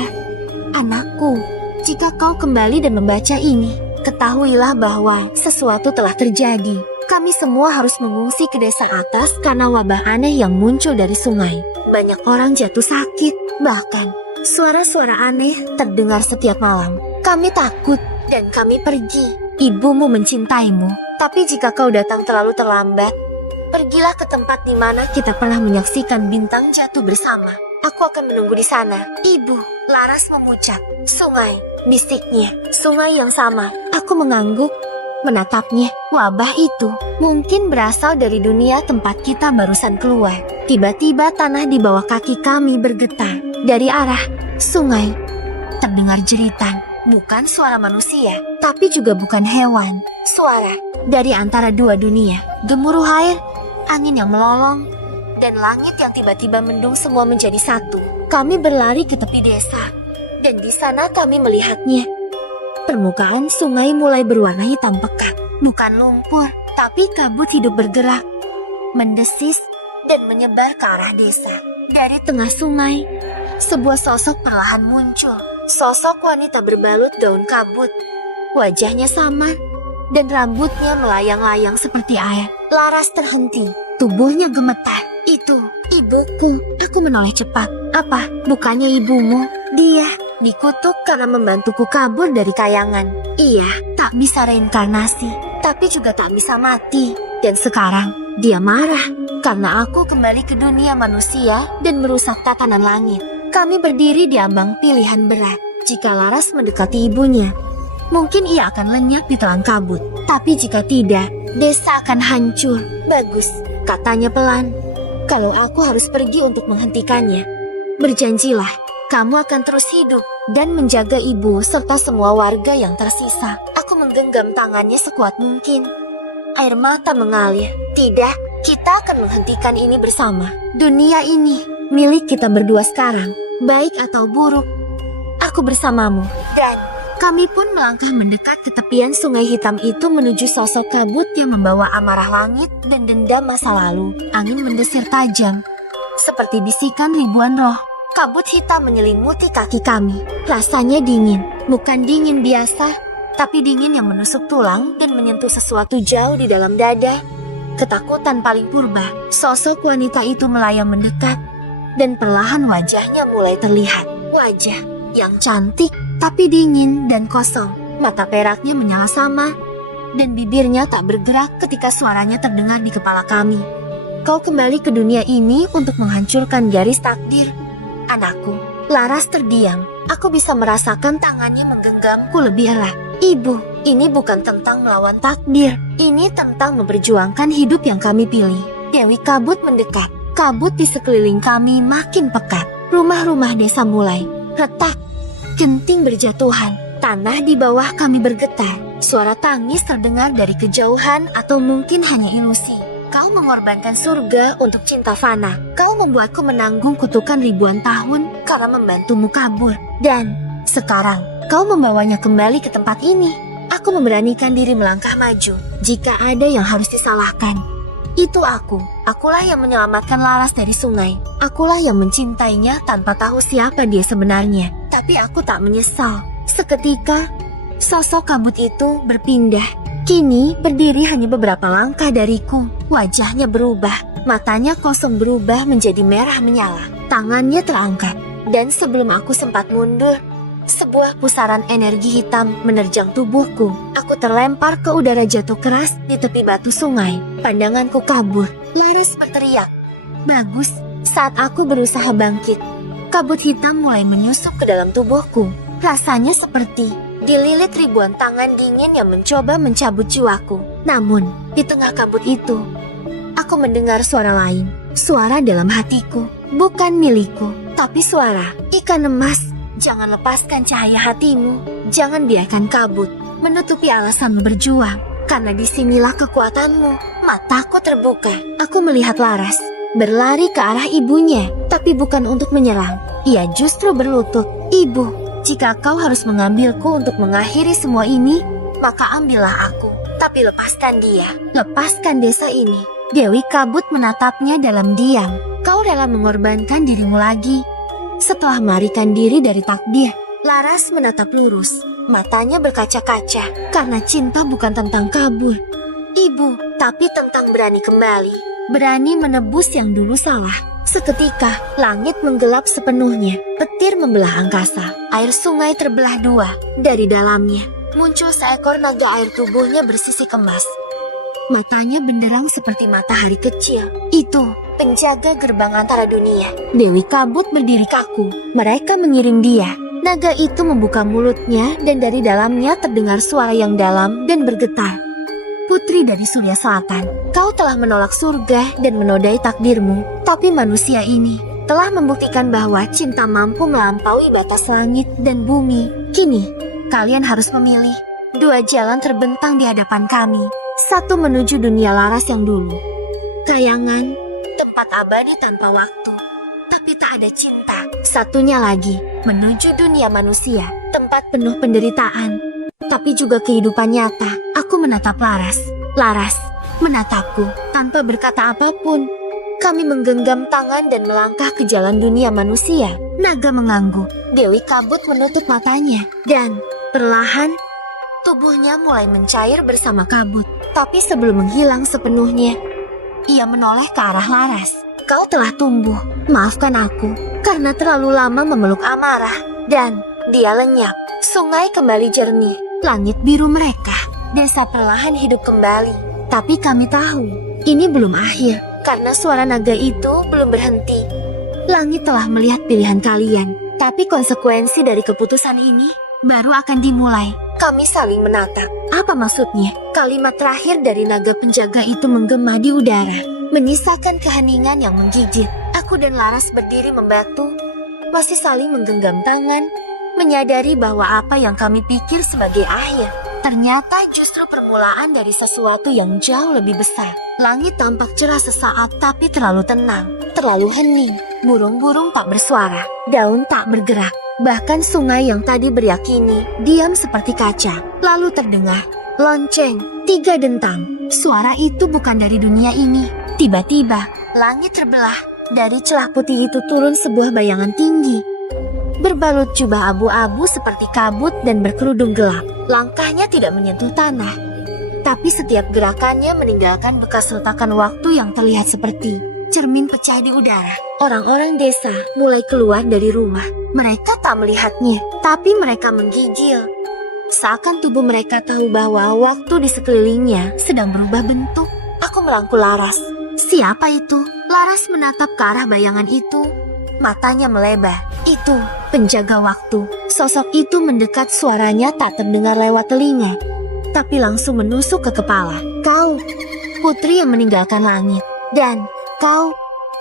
Anakku, jika kau kembali dan membaca ini, ketahuilah bahwa sesuatu telah terjadi. Kami semua harus mengungsi ke desa atas karena wabah aneh yang muncul dari sungai. Banyak orang jatuh sakit, bahkan suara-suara aneh terdengar setiap malam. Kami takut dan kami pergi. Ibumu mencintaimu, tapi jika kau datang terlalu terlambat, pergilah ke tempat di mana kita pernah menyaksikan bintang jatuh bersama. Aku akan menunggu di sana. Ibu, Laras memucak. Sungai, bisiknya. Sungai yang sama. Aku mengangguk, menatapnya. Wabah itu mungkin berasal dari dunia tempat kita barusan keluar. Tiba-tiba tanah di bawah kaki kami bergetar. Dari arah sungai terdengar jeritan. Bukan suara manusia, tapi juga bukan hewan. Suara dari antara dua dunia. Gemuruh air, angin yang melolong, dan langit yang tiba-tiba mendung, semua menjadi satu. Kami berlari ke tepi desa, dan di sana kami melihatnya. Permukaan sungai mulai berwarna hitam pekat. Bukan lumpur, tapi kabut hidup bergerak, mendesis, dan menyebar ke arah desa. Dari tengah sungai, sebuah sosok perlahan muncul. Sosok wanita berbalut daun kabut. Wajahnya samar, dan rambutnya melayang-layang seperti air. Laras terhenti, tubuhnya gemetar. Itu, ibuku. Aku menoleh cepat. Apa, bukannya ibumu? Dia dikutuk karena membantuku kabur dari kayangan. Ia tak bisa reinkarnasi, tapi juga tak bisa mati. Dan sekarang, dia marah karena aku kembali ke dunia manusia dan merusak tatanan langit. Kami berdiri di ambang pilihan berat. Jika Laras mendekati ibunya, mungkin ia akan lenyap di telan kabut. Tapi jika tidak, desa akan hancur. Bagus, katanya pelan. Kalau aku harus pergi untuk menghentikannya, berjanjilah kamu akan terus hidup dan menjaga ibu serta semua warga yang tersisa. Aku menggenggam tangannya sekuat mungkin. Air mata mengalir. Tidak, kita akan menghentikan ini bersama. Dunia ini milik kita berdua sekarang, baik atau buruk. Aku bersamamu. Dan kami pun melangkah mendekat ke tepian sungai hitam itu menuju sosok kabut yang membawa amarah langit dan dendam masa lalu. Angin mendesir tajam, seperti bisikan ribuan roh. Kabut hitam menyelimuti kaki kami. Rasanya dingin, bukan dingin biasa, tapi dingin yang menusuk tulang dan menyentuh sesuatu jauh di dalam dada. Ketakutan paling purba. Sosok wanita itu melayang mendekat, dan perlahan wajahnya mulai terlihat. Wajah yang cantik, tapi dingin dan kosong. Mata peraknya menyala sama, dan bibirnya tak bergerak ketika suaranya terdengar di kepala kami. Kau kembali ke dunia ini untuk menghancurkan garis takdir. Anakku, Laras terdiam. Aku bisa merasakan tangannya menggenggamku lebih erat. Ibu, ini bukan tentang melawan takdir. Ini tentang memperjuangkan hidup yang kami pilih. Dewi Kabut mendekat. Kabut di sekeliling kami makin pekat. Rumah-rumah desa mulai retak. Genting berjatuhan. Tanah di bawah kami bergetar. Suara tangis terdengar dari kejauhan atau mungkin hanya ilusi. Kau mengorbankan surga untuk cinta fana. Kau membuatku menanggung kutukan ribuan tahun karena membantumu kabur. Dan sekarang kau membawanya kembali ke tempat ini. Aku memberanikan diri melangkah maju. Jika ada yang harus disalahkan, itu aku. Akulah yang menyelamatkan Laras dari sungai. Akulah yang mencintainya tanpa tahu siapa dia sebenarnya. Tapi aku tak menyesal. Seketika, sosok kabut itu berpindah. Kini berdiri hanya beberapa langkah dariku. Wajahnya berubah. Matanya kosong berubah menjadi merah menyala. Tangannya terangkat. Dan sebelum aku sempat mundur, sebuah pusaran energi hitam menerjang tubuhku. Aku terlempar ke udara jatuh keras di tepi batu sungai. Pandanganku kabur. Laras berteriak. Bagus. Saat aku berusaha bangkit, kabut hitam mulai menyusup ke dalam tubuhku. Rasanya seperti dililit ribuan tangan dingin yang mencoba mencabut jiwaku. Namun, di tengah kabut itu, aku mendengar suara lain. Suara dalam hatiku. Bukan milikku, tapi suara. Ikan emas, jangan lepaskan cahaya hatimu. Jangan biarkan kabut menutupi alasanmu berjuang. Karena disinilah kekuatanmu. Mataku terbuka. Aku melihat Laras berlari ke arah ibunya. Tapi bukan untuk menyerang. Ia justru berlutut. Ibu, jika kau harus mengambilku untuk mengakhiri semua ini, maka ambillah aku. Tapi lepaskan dia. Lepaskan desa ini. Dewi Kabut menatapnya dalam diam. Kau rela mengorbankan dirimu lagi setelah melarikan diri dari takdir. Laras menatap lurus. Matanya berkaca-kaca. Karena cinta bukan tentang kabur, Ibu, tapi tentang berani kembali. Berani menebus yang dulu salah. Seketika, langit menggelap sepenuhnya. Petir membelah angkasa. Air sungai terbelah dua. Dari dalamnya, muncul seekor naga air tubuhnya bersisik emas. Matanya benderang seperti matahari kecil. Itu, penjaga gerbang antara dunia. Dewi Kabut berdiri kaku. Mereka mengiring dia. Naga itu membuka mulutnya dan dari dalamnya terdengar suara yang dalam dan bergetar. Putri dari Surya Selatan, kau telah menolak surga dan menodai takdirmu. Tapi manusia ini telah membuktikan bahwa cinta mampu melampaui batas langit dan bumi. Kini, kalian harus memilih. Dua jalan terbentang di hadapan kami. Satu menuju dunia Laras yang dulu. Kayangan, tempat abadi tanpa waktu. Tapi tak ada cinta. Satunya lagi, menuju dunia manusia. Tempat penuh penderitaan. Tapi juga kehidupan nyata. Aku menatap Laras. Laras menatapku tanpa berkata apapun. Kami menggenggam tangan dan melangkah ke jalan dunia manusia. Naga mengangguk. Dewi Kabut menutup matanya. Dan perlahan, tubuhnya mulai mencair bersama kabut. Tapi sebelum menghilang sepenuhnya, ia menoleh ke arah Laras. Kau telah tumbuh. Maafkan aku karena terlalu lama memeluk amarah. Dan dia lenyap. Sungai kembali jernih. Langit biru mereka. Desa perlahan hidup kembali. Tapi kami tahu, ini belum akhir. Karena suara naga itu belum berhenti. Langit telah melihat pilihan kalian. Tapi konsekuensi dari keputusan ini baru akan dimulai. Kami saling menatap. Apa maksudnya? Kalimat terakhir dari naga penjaga itu menggema di udara, menyisakan keheningan yang menggigit. Aku dan Laras berdiri membatu, masih saling menggenggam tangan, menyadari bahwa apa yang kami pikir sebagai akhir ternyata justru permulaan dari sesuatu yang jauh lebih besar. Langit tampak cerah sesaat tapi terlalu tenang, terlalu hening. Burung-burung tak bersuara, daun tak bergerak. Bahkan sungai yang tadi beriak kini diam seperti kaca. Lalu terdengar lonceng, 3 dentang. Suara itu bukan dari dunia ini. Tiba-tiba langit terbelah. Dari celah putih itu turun sebuah bayangan tinggi, berbalut jubah abu-abu seperti kabut dan berkerudung gelap. Langkahnya tidak menyentuh tanah, tapi setiap gerakannya meninggalkan bekas retakan waktu yang terlihat seperti cermin pecah di udara. Orang-orang desa mulai keluar dari rumah. Mereka tak melihatnya, tapi mereka menggigil. Seakan tubuh mereka tahu bahwa waktu di sekelilingnya sedang berubah bentuk. Aku merangkul Laras. Siapa itu? Laras menatap ke arah bayangan itu. Matanya melebar. Itu Penjaga waktu. Sosok itu mendekat, suaranya tak terdengar lewat telinga, tapi langsung menusuk ke kepala. Kau, putri yang meninggalkan langit. Dan kau,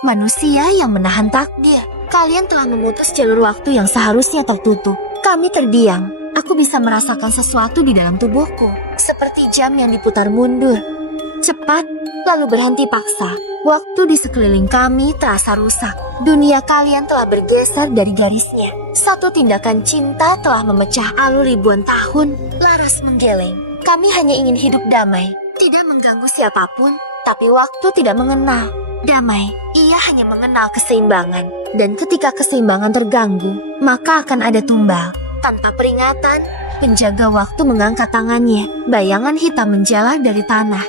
manusia yang menahan takdir. Kalian telah memutus jalur waktu yang seharusnya tertutup. Kami terdiam. Aku bisa merasakan sesuatu di dalam tubuhku, seperti jam yang diputar mundur. Cepat, lalu berhenti paksa. Waktu di sekeliling kami terasa rusak. Dunia kalian telah bergeser dari garisnya. Satu tindakan cinta telah memecah alur ribuan tahun. Laras menggeleng. Kami hanya ingin hidup damai, tidak mengganggu siapapun, tapi waktu tidak mengenal damai. Ia hanya mengenal keseimbangan. Dan ketika keseimbangan terganggu, maka akan ada tumbal. Tanpa peringatan, penjaga waktu mengangkat tangannya. Bayangan hitam menjalar dari tanah,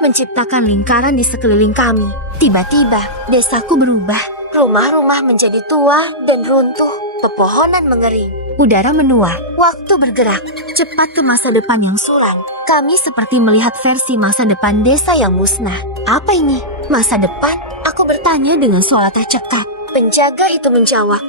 menciptakan lingkaran di sekeliling kami. Tiba-tiba, desaku berubah. Rumah-rumah menjadi tua dan runtuh. Pepohonan mengering. Udara menua. Waktu bergerak cepat ke masa depan yang suram. Kami seperti melihat versi masa depan desa yang musnah. Apa ini? Masa depan? Aku bertanya dengan suara tercekat. Penjaga itu menjawab,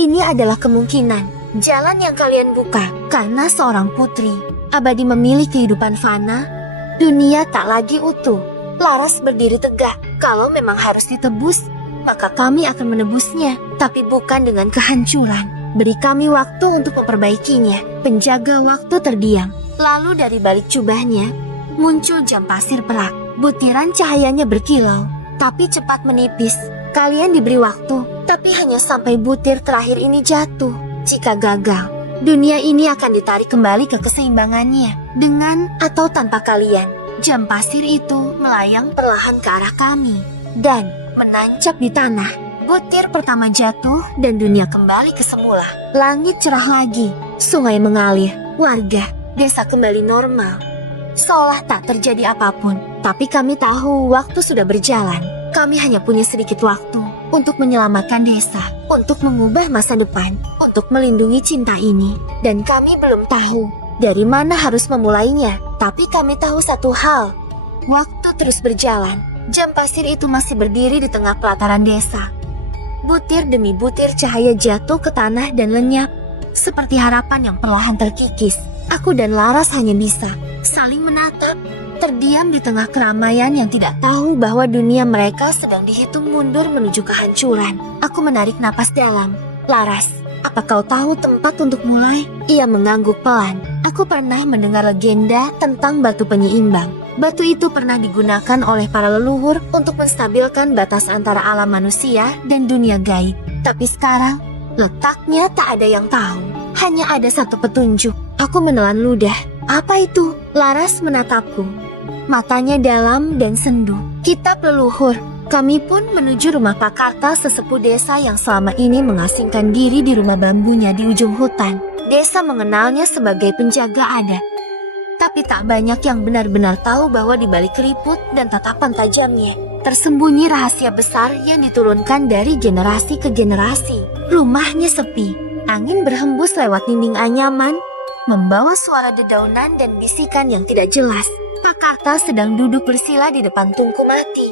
ini adalah kemungkinan. Jalan yang kalian buka karena seorang putri abadi memilih kehidupan fana. Dunia tak lagi utuh. Laras berdiri tegak. Kalau memang harus ditebus, maka kami akan menebusnya, tapi bukan dengan kehancuran. Beri kami waktu untuk memperbaikinya. Penjaga waktu terdiam. Lalu dari balik jubahnya muncul jam pasir perak. Butiran cahayanya berkilau, tapi cepat menipis. Kalian diberi waktu, tapi hanya sampai butir terakhir ini jatuh. Jika gagal, dunia ini akan ditarik kembali ke keseimbangannya. Dengan atau tanpa kalian, jam pasir itu melayang perlahan ke arah kami dan menancap di tanah. Butir pertama jatuh dan dunia kembali ke semula. Langit cerah lagi, sungai mengalir, warga desa kembali normal. Seolah tak terjadi apapun, tapi kami tahu waktu sudah berjalan. Kami hanya punya sedikit waktu untuk menyelamatkan desa, untuk mengubah masa depan, untuk melindungi cinta ini. Dan kami belum tahu dari mana harus memulainya. Tapi kami tahu satu hal, waktu terus berjalan. Jam pasir itu masih berdiri di tengah pelataran desa. Butir demi butir cahaya jatuh ke tanah dan lenyap, seperti harapan yang perlahan terkikis. Aku dan Laras hanya bisa saling menatap, terdiam di tengah keramaian yang tidak tahu bahwa dunia mereka sedang dihitung mundur menuju kehancuran. Aku menarik napas dalam. Laras, apa kau tahu tempat untuk mulai? Ia mengangguk pelan. Aku pernah mendengar legenda tentang batu penyeimbang. Batu itu pernah digunakan oleh para leluhur untuk menstabilkan batas antara alam manusia dan dunia gaib. Tapi sekarang, letaknya tak ada yang tahu. Hanya ada satu petunjuk. Aku menelan ludah. Apa itu? Laras menatapku. Matanya dalam dan sendu. Kitab leluhur. Kami pun menuju rumah Pak Karta, sesepuh desa yang selama ini mengasingkan diri di rumah bambunya di ujung hutan. Desa mengenalnya sebagai penjaga adat. Tapi tak banyak yang benar-benar tahu bahwa di balik keriput dan tatapan tajamnya tersembunyi rahasia besar yang diturunkan dari generasi ke generasi. Rumahnya sepi. Angin berhembus lewat dinding anyaman, membawa suara dedaunan dan bisikan yang tidak jelas. Pak Karta sedang duduk bersila di depan tungku mati.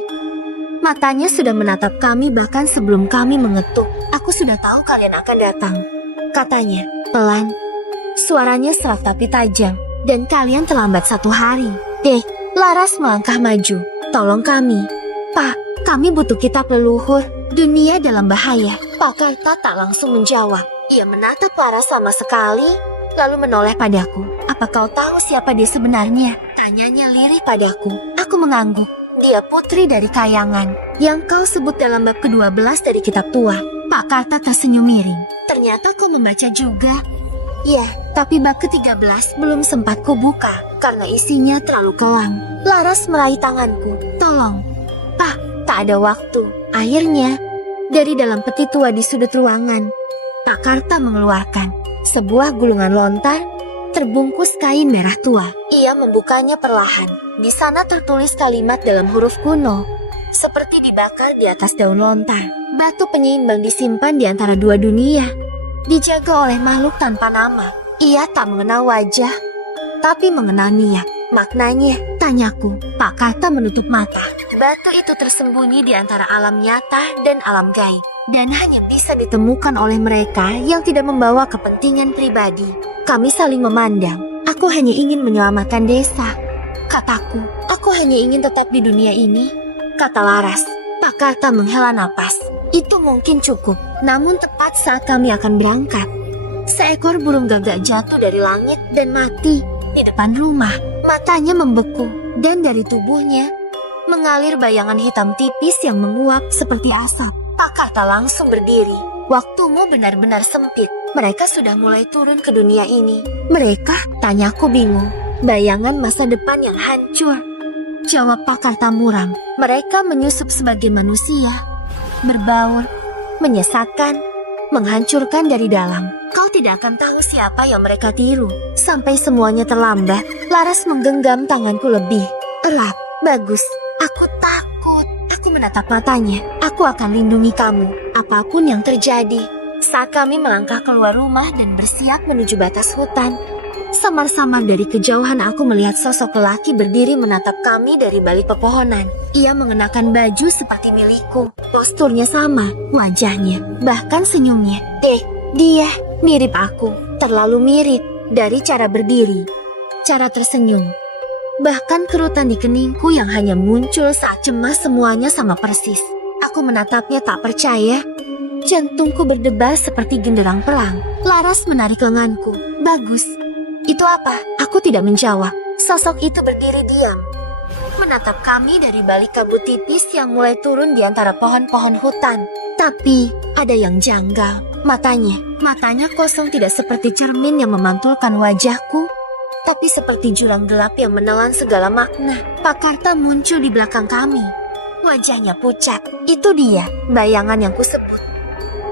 Matanya sudah menatap kami bahkan sebelum kami mengetuk. Aku sudah tahu kalian akan datang, katanya, pelan. Suaranya serak tapi tajam. Dan kalian terlambat 1 hari. Dek, Laras melangkah maju. Tolong kami. Pak, kami butuh kitab leluhur. Dunia dalam bahaya. Pak Karta tak langsung menjawab. Ia menatap Laras sama sekali, lalu menoleh padaku. Apa kau tahu siapa dia sebenarnya? Tanyanya lirih padaku. Aku mengangguk. Dia putri dari kayangan yang kau sebut dalam bab ke-12 dari kitab tua. Pak Karta tersenyum miring. Ternyata kau membaca juga. Ya, tapi bab ke-13 belum sempat ku buka karena isinya terlalu kelam. Laras meraih tanganku. Tolong, Pak, tak ada waktu. Akhirnya, dari dalam peti tua di sudut ruangan, Pak Karta mengeluarkan sebuah gulungan lontar terbungkus kain merah tua. Ia membukanya perlahan. Di sana tertulis kalimat dalam huruf kuno, seperti dibakar di atas daun lontar. Batu penyeimbang disimpan di antara 2 dunia. Dijaga oleh makhluk tanpa nama. Ia tak mengenal wajah, tapi mengenal niat. Maknanya, tanyaku. Pak Karta menutup mata. Batu itu tersembunyi di antara alam nyata dan alam gaib. dan hanya bisa ditemukan oleh mereka yang tidak membawa kepentingan pribadi. Kami saling memandang. Aku hanya ingin menyelamatkan desa. Kataku, aku hanya ingin tetap di dunia ini, kata Laras. Pak Karta menghela napas. Itu mungkin cukup, namun tepat saat kami akan berangkat, seekor burung gagak jatuh dari langit dan mati di depan rumah. Matanya membeku dan dari tubuhnya mengalir bayangan hitam tipis yang menguap seperti asap. Pak Karta langsung berdiri. Waktumu benar-benar sempit. Mereka sudah mulai turun ke dunia ini. Mereka? Tanyaku bingung. Bayangan masa depan yang hancur. Jawab Pak Karta muram. Mereka menyusup sebagai manusia, berbaur, menyesatkan, menghancurkan dari dalam. Kau tidak akan tahu siapa yang mereka tiru. Sampai semuanya terlambat, Laras menggenggam tanganku lebih erat. Bagus, aku takut. Aku menatap matanya. Aku akan lindungi kamu, apapun yang terjadi. Saat kami melangkah keluar rumah dan bersiap menuju batas hutan, samar-samar dari kejauhan aku melihat sosok lelaki berdiri menatap kami dari balik pepohonan. Ia mengenakan baju seperti milikku. Posturnya sama, wajahnya, bahkan senyumnya. Dia mirip aku, terlalu mirip dari cara berdiri, cara tersenyum. Bahkan kerutan di keningku yang hanya muncul saat cemas semuanya sama persis. Aku menatapnya tak percaya. Jantungku berdebar seperti genderang perang. Laras menarik lenganku. Bagus. Itu apa? Aku tidak menjawab. Sosok itu berdiri diam, menatap kami dari balik kabut tipis yang mulai turun di antara pohon-pohon hutan. Tapi ada yang janggal. Matanya kosong, tidak seperti cermin yang memantulkan wajahku, tapi seperti jurang gelap yang menelan segala makna. Pak Karta muncul di belakang kami. Wajahnya pucat. Itu dia, bayangan yang kusebut.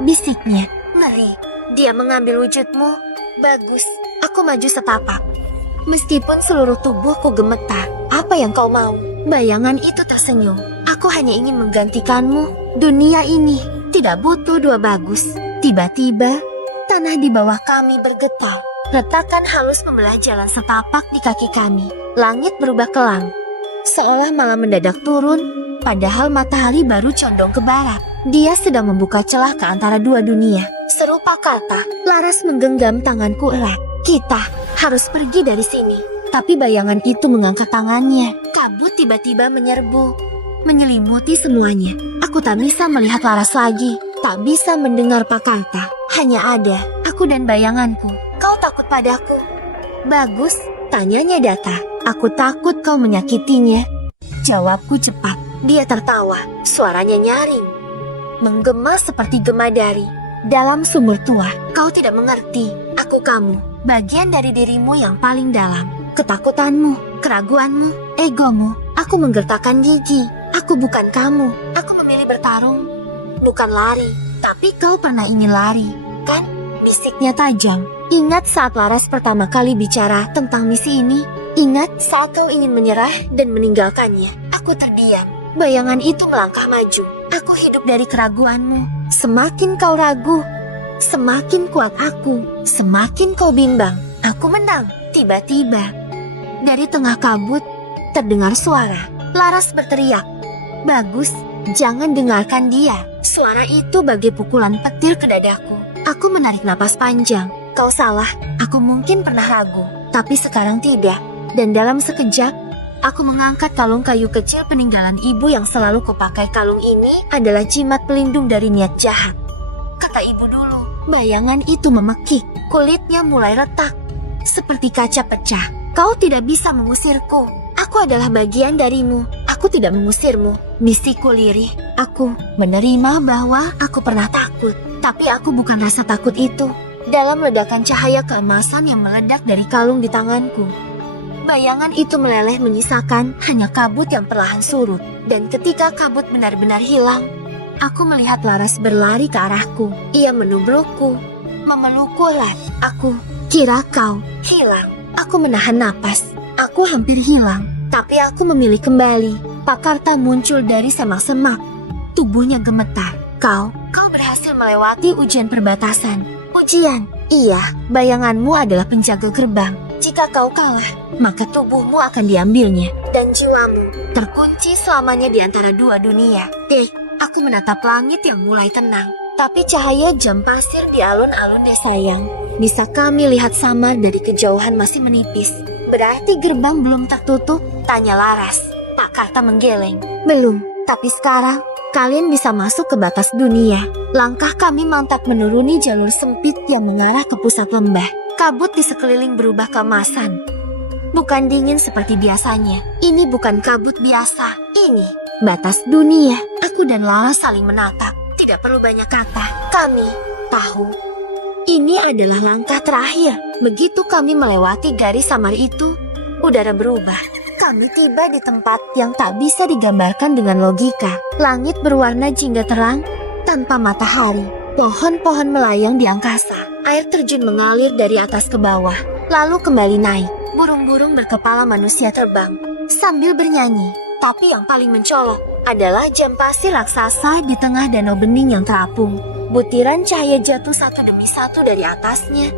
Bisiknya, ngeri. Dia mengambil wujudmu. Bagus. Aku maju setapak. Meskipun seluruh tubuhku gemetar. Apa yang kau mau? Bayangan itu tersenyum. Aku hanya ingin menggantikanmu. Dunia ini tidak butuh dua Bagus. Tiba-tiba, tanah di bawah kami bergetar. Retakan halus membelah jalan setapak di kaki kami. Langit berubah kelam, seolah malam mendadak turun, padahal matahari baru condong ke barat. Dia sedang membuka celah ke antara dua dunia. Seru Pak Karta. Laras menggenggam tanganku erat. Kita harus pergi dari sini. Tapi bayangan itu mengangkat tangannya. Kabut tiba-tiba menyerbu, menyelimuti semuanya. Aku tak bisa melihat Laras lagi, tak bisa mendengar Pak Karta. Hanya ada aku dan bayanganku. Kau takut padaku? Bagus, tanyanya datar. Aku takut kau menyakitinya. Jawabku cepat. Dia tertawa, suaranya nyaring, menggema seperti gemadari dalam sumur tua. Kau tidak mengerti. Aku kamu, bagian dari dirimu yang paling dalam. Ketakutanmu, keraguanmu, egomu. Aku menggertakkan gigi. Aku bukan kamu. Aku memilih bertarung, bukan lari. Tapi kau pernah ingin lari, kan? Bisiknya tajam. Ingat saat Laras pertama kali bicara tentang misi ini? Ingat saat kau ingin menyerah dan meninggalkannya? Aku terdiam. Bayangan itu melangkah maju. Aku hidup dari keraguanmu. Semakin kau ragu, semakin kuat aku. Semakin kau bimbang, aku menang. Tiba-tiba, dari tengah kabut, terdengar suara. Laras berteriak. Bagus, jangan dengarkan dia. Suara itu bagai pukulan petir ke dadaku. Aku menarik napas panjang. Kau salah, aku mungkin pernah ragu, tapi sekarang tidak. Dan dalam sekejap, aku mengangkat kalung kayu kecil peninggalan ibu yang selalu kupakai. Kalung ini adalah jimat pelindung dari niat jahat, kata ibu dulu. Bayangan itu memekik, kulitnya mulai retak, seperti kaca pecah. Kau tidak bisa mengusirku. Aku adalah bagian darimu. Aku tidak mengusirmu. Bisikku lirih. Aku menerima bahwa aku pernah takut. Tapi aku bukan rasa takut itu. Dalam ledakan cahaya keemasan yang meledak dari kalung di tanganku, bayangan itu meleleh menyisakan hanya kabut yang perlahan surut. Dan ketika kabut benar-benar hilang, aku melihat Laras berlari ke arahku. Ia menubrukku, memelukku erat. Aku kira kau hilang. Aku menahan napas. Aku hampir hilang, tapi aku memilih kembali. Pak Karta muncul dari semak-semak. Tubuhnya gemetar. Kau berhasil melewati ujian perbatasan. Ujian? Iya, bayanganmu adalah penjaga gerbang. Jika kau kalah, maka tubuhmu akan diambilnya. Dan jiwamu terkunci selamanya di antara dua dunia. Aku menatap langit yang mulai tenang. Tapi cahaya jam pasir di alun-alun desa yang bisa kami lihat samar dari kejauhan masih menipis. Berarti gerbang belum tertutup? Tanya Laras. Pak Karta menggeleng. Belum, tapi sekarang kalian bisa masuk ke batas dunia. Langkah kami mantap menuruni jalur sempit yang mengarah ke pusat lembah. Kabut di sekeliling berubah keemasan. Bukan dingin seperti biasanya. Ini bukan kabut biasa. Ini batas dunia. Aku dan Laras saling menatap. Tidak perlu banyak kata. Kami tahu ini adalah langkah terakhir. Begitu kami melewati garis samar itu, udara berubah. Kami tiba di tempat yang tak bisa digambarkan dengan logika. Langit berwarna jingga terang tanpa matahari. Pohon-pohon melayang di angkasa. Air terjun mengalir dari atas ke bawah, lalu kembali naik. Burung-burung berkepala manusia terbang sambil bernyanyi. Tapi yang paling mencolok adalah jam pasir raksasa di tengah danau bening yang terapung. Butiran cahaya jatuh satu demi satu dari atasnya,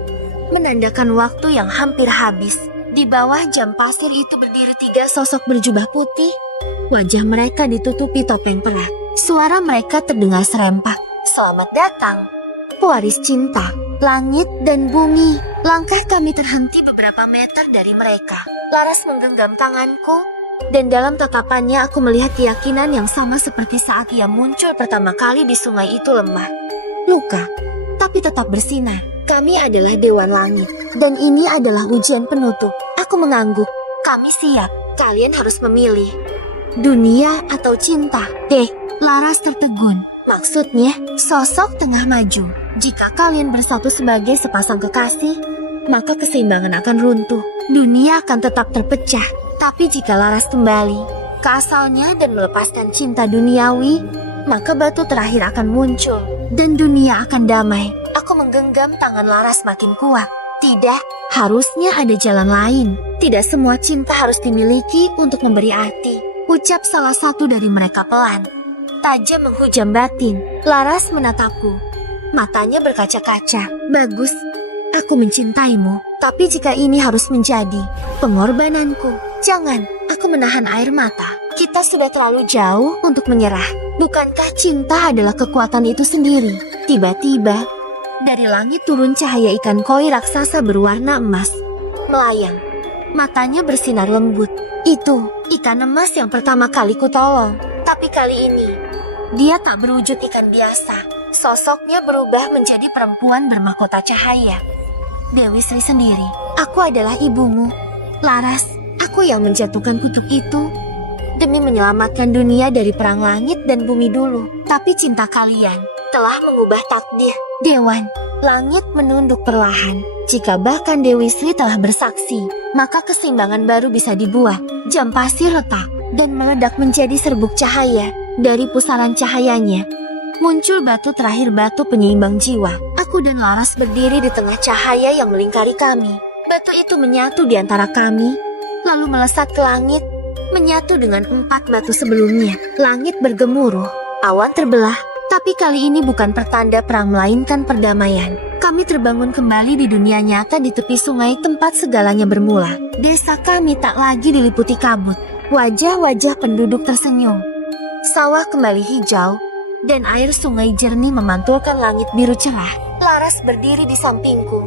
menandakan waktu yang hampir habis. Di bawah jam pasir itu berdiri 3 sosok berjubah putih. Wajah mereka ditutupi topeng perak. Suara mereka terdengar serempak. Selamat datang, pewaris cinta, langit dan bumi. Langkah kami terhenti beberapa meter dari mereka. Laras menggenggam tanganku, dan dalam tatapannya aku melihat keyakinan yang sama seperti saat ia muncul pertama kali di sungai itu lemah. Luka, tapi tetap bersinar. Kami adalah Dewan Langit, dan ini adalah ujian penutup. Aku mengangguk. Kami siap. Kalian harus memilih. Dunia atau cinta? Laras tertegun. Maksudnya, sosok tengah maju. Jika kalian bersatu sebagai sepasang kekasih, maka keseimbangan akan runtuh. Dunia akan tetap terpecah. Tapi jika Laras kembali ke asalnya dan melepaskan cinta duniawi, maka batu terakhir akan muncul dan dunia akan damai. Aku menggenggam tangan Laras makin kuat. Tidak, harusnya ada jalan lain. Tidak semua cinta harus dimiliki untuk memberi arti. Ucap salah satu dari mereka pelan. Tajam menghujam batin. Laras menatapku. Matanya berkaca-kaca. Bagus, aku mencintaimu. Tapi jika ini harus menjadi pengorbananku, jangan. Aku menahan air mata. Kita sudah terlalu jauh untuk menyerah. Bukankah cinta adalah kekuatan itu sendiri? Tiba-tiba, dari langit turun cahaya ikan koi raksasa berwarna emas. Melayang. Matanya bersinar lembut. Itu ikan emas yang pertama kali kutolong. Tapi kali ini, dia tak berwujud ikan biasa. Sosoknya berubah menjadi perempuan bermahkota cahaya. Dewi Sri sendiri. Aku adalah ibumu. Laras, aku yang menjatuhkan kutuk itu demi menyelamatkan dunia dari perang langit dan bumi dulu. Tapi cinta kalian telah mengubah takdir. Dewan, langit menunduk perlahan. Jika bahkan Dewi Sri telah bersaksi, maka keseimbangan baru bisa dibuat. Jam pasir retak dan meledak menjadi serbuk cahaya. Dari pusaran cahayanya, muncul batu terakhir, batu penyeimbang jiwa. Aku dan Laras berdiri di tengah cahaya yang melingkari kami. Batu itu menyatu di antara kami, lalu melesat ke langit, menyatu dengan 4 batu sebelumnya. Langit bergemuruh, awan terbelah. Tapi kali ini bukan pertanda perang melainkan perdamaian. Kami terbangun kembali di dunia nyata di tepi sungai tempat segalanya bermula. Desa kami tak lagi diliputi kabut. Wajah-wajah penduduk tersenyum. Sawah kembali hijau dan air sungai jernih memantulkan langit biru cerah. Laras berdiri di sampingku,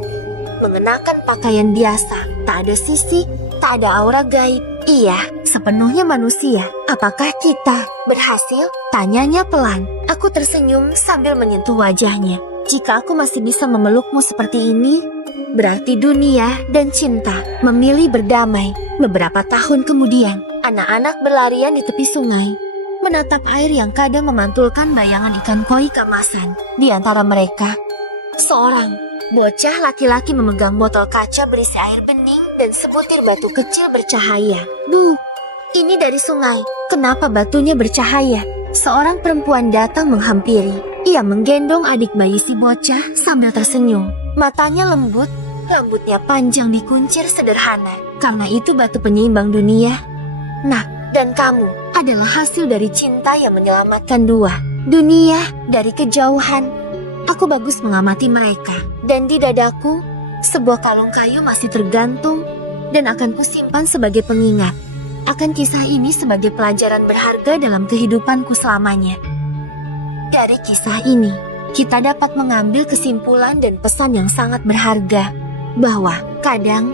mengenakan pakaian biasa. Tak ada sisi, tak ada aura gaib. Iya, sepenuhnya manusia. Apakah kita berhasil? Tanyanya pelan. Aku tersenyum sambil menyentuh wajahnya. Jika aku masih bisa memelukmu seperti ini, berarti dunia dan cinta memilih berdamai. Beberapa tahun kemudian, anak-anak berlarian di tepi sungai, menatap air yang kadang memantulkan bayangan ikan koi keemasan. Di antara mereka, seorang bocah laki-laki memegang botol kaca berisi air bening dan sebutir batu kecil bercahaya. Bu, ini dari sungai. Kenapa batunya bercahaya? Seorang perempuan datang menghampiri. Ia menggendong adik bayi si bocah sambil tersenyum. Matanya lembut, rambutnya panjang dikuncir sederhana. Karena itu batu penyeimbang dunia. Nah, dan kamu adalah hasil dari cinta yang menyelamatkan dua dunia dari kejauhan. Aku bagus mengamati mereka, dan di dadaku sebuah kalung kayu masih tergantung dan akan kusimpan sebagai pengingat akan kisah ini sebagai pelajaran berharga dalam kehidupanku selamanya. Dari kisah ini, kita dapat mengambil kesimpulan dan pesan yang sangat berharga, bahwa kadang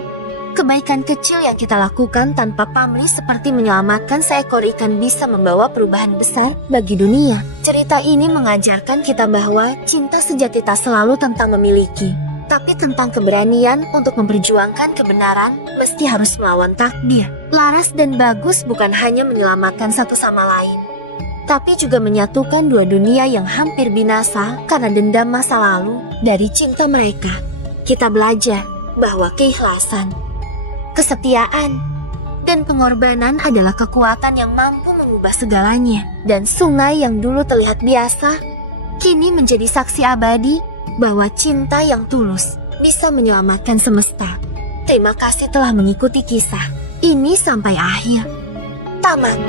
kebaikan kecil yang kita lakukan tanpa pamrih seperti menyelamatkan seekor ikan bisa membawa perubahan besar bagi dunia. Cerita ini mengajarkan kita bahwa cinta sejati tak selalu tentang memiliki, tapi tentang keberanian untuk memperjuangkan kebenaran meski harus melawan takdir. Laras dan Bagus bukan hanya menyelamatkan satu sama lain, tapi juga menyatukan dua dunia yang hampir binasa karena dendam masa lalu. Dari cinta mereka, kita belajar bahwa keikhlasan, kesetiaan, dan pengorbanan adalah kekuatan yang mampu mengubah segalanya. Dan sungai yang dulu terlihat biasa, kini menjadi saksi abadi bahwa cinta yang tulus bisa menyelamatkan semesta. Terima kasih telah mengikuti kisah ini sampai akhir. Tamat.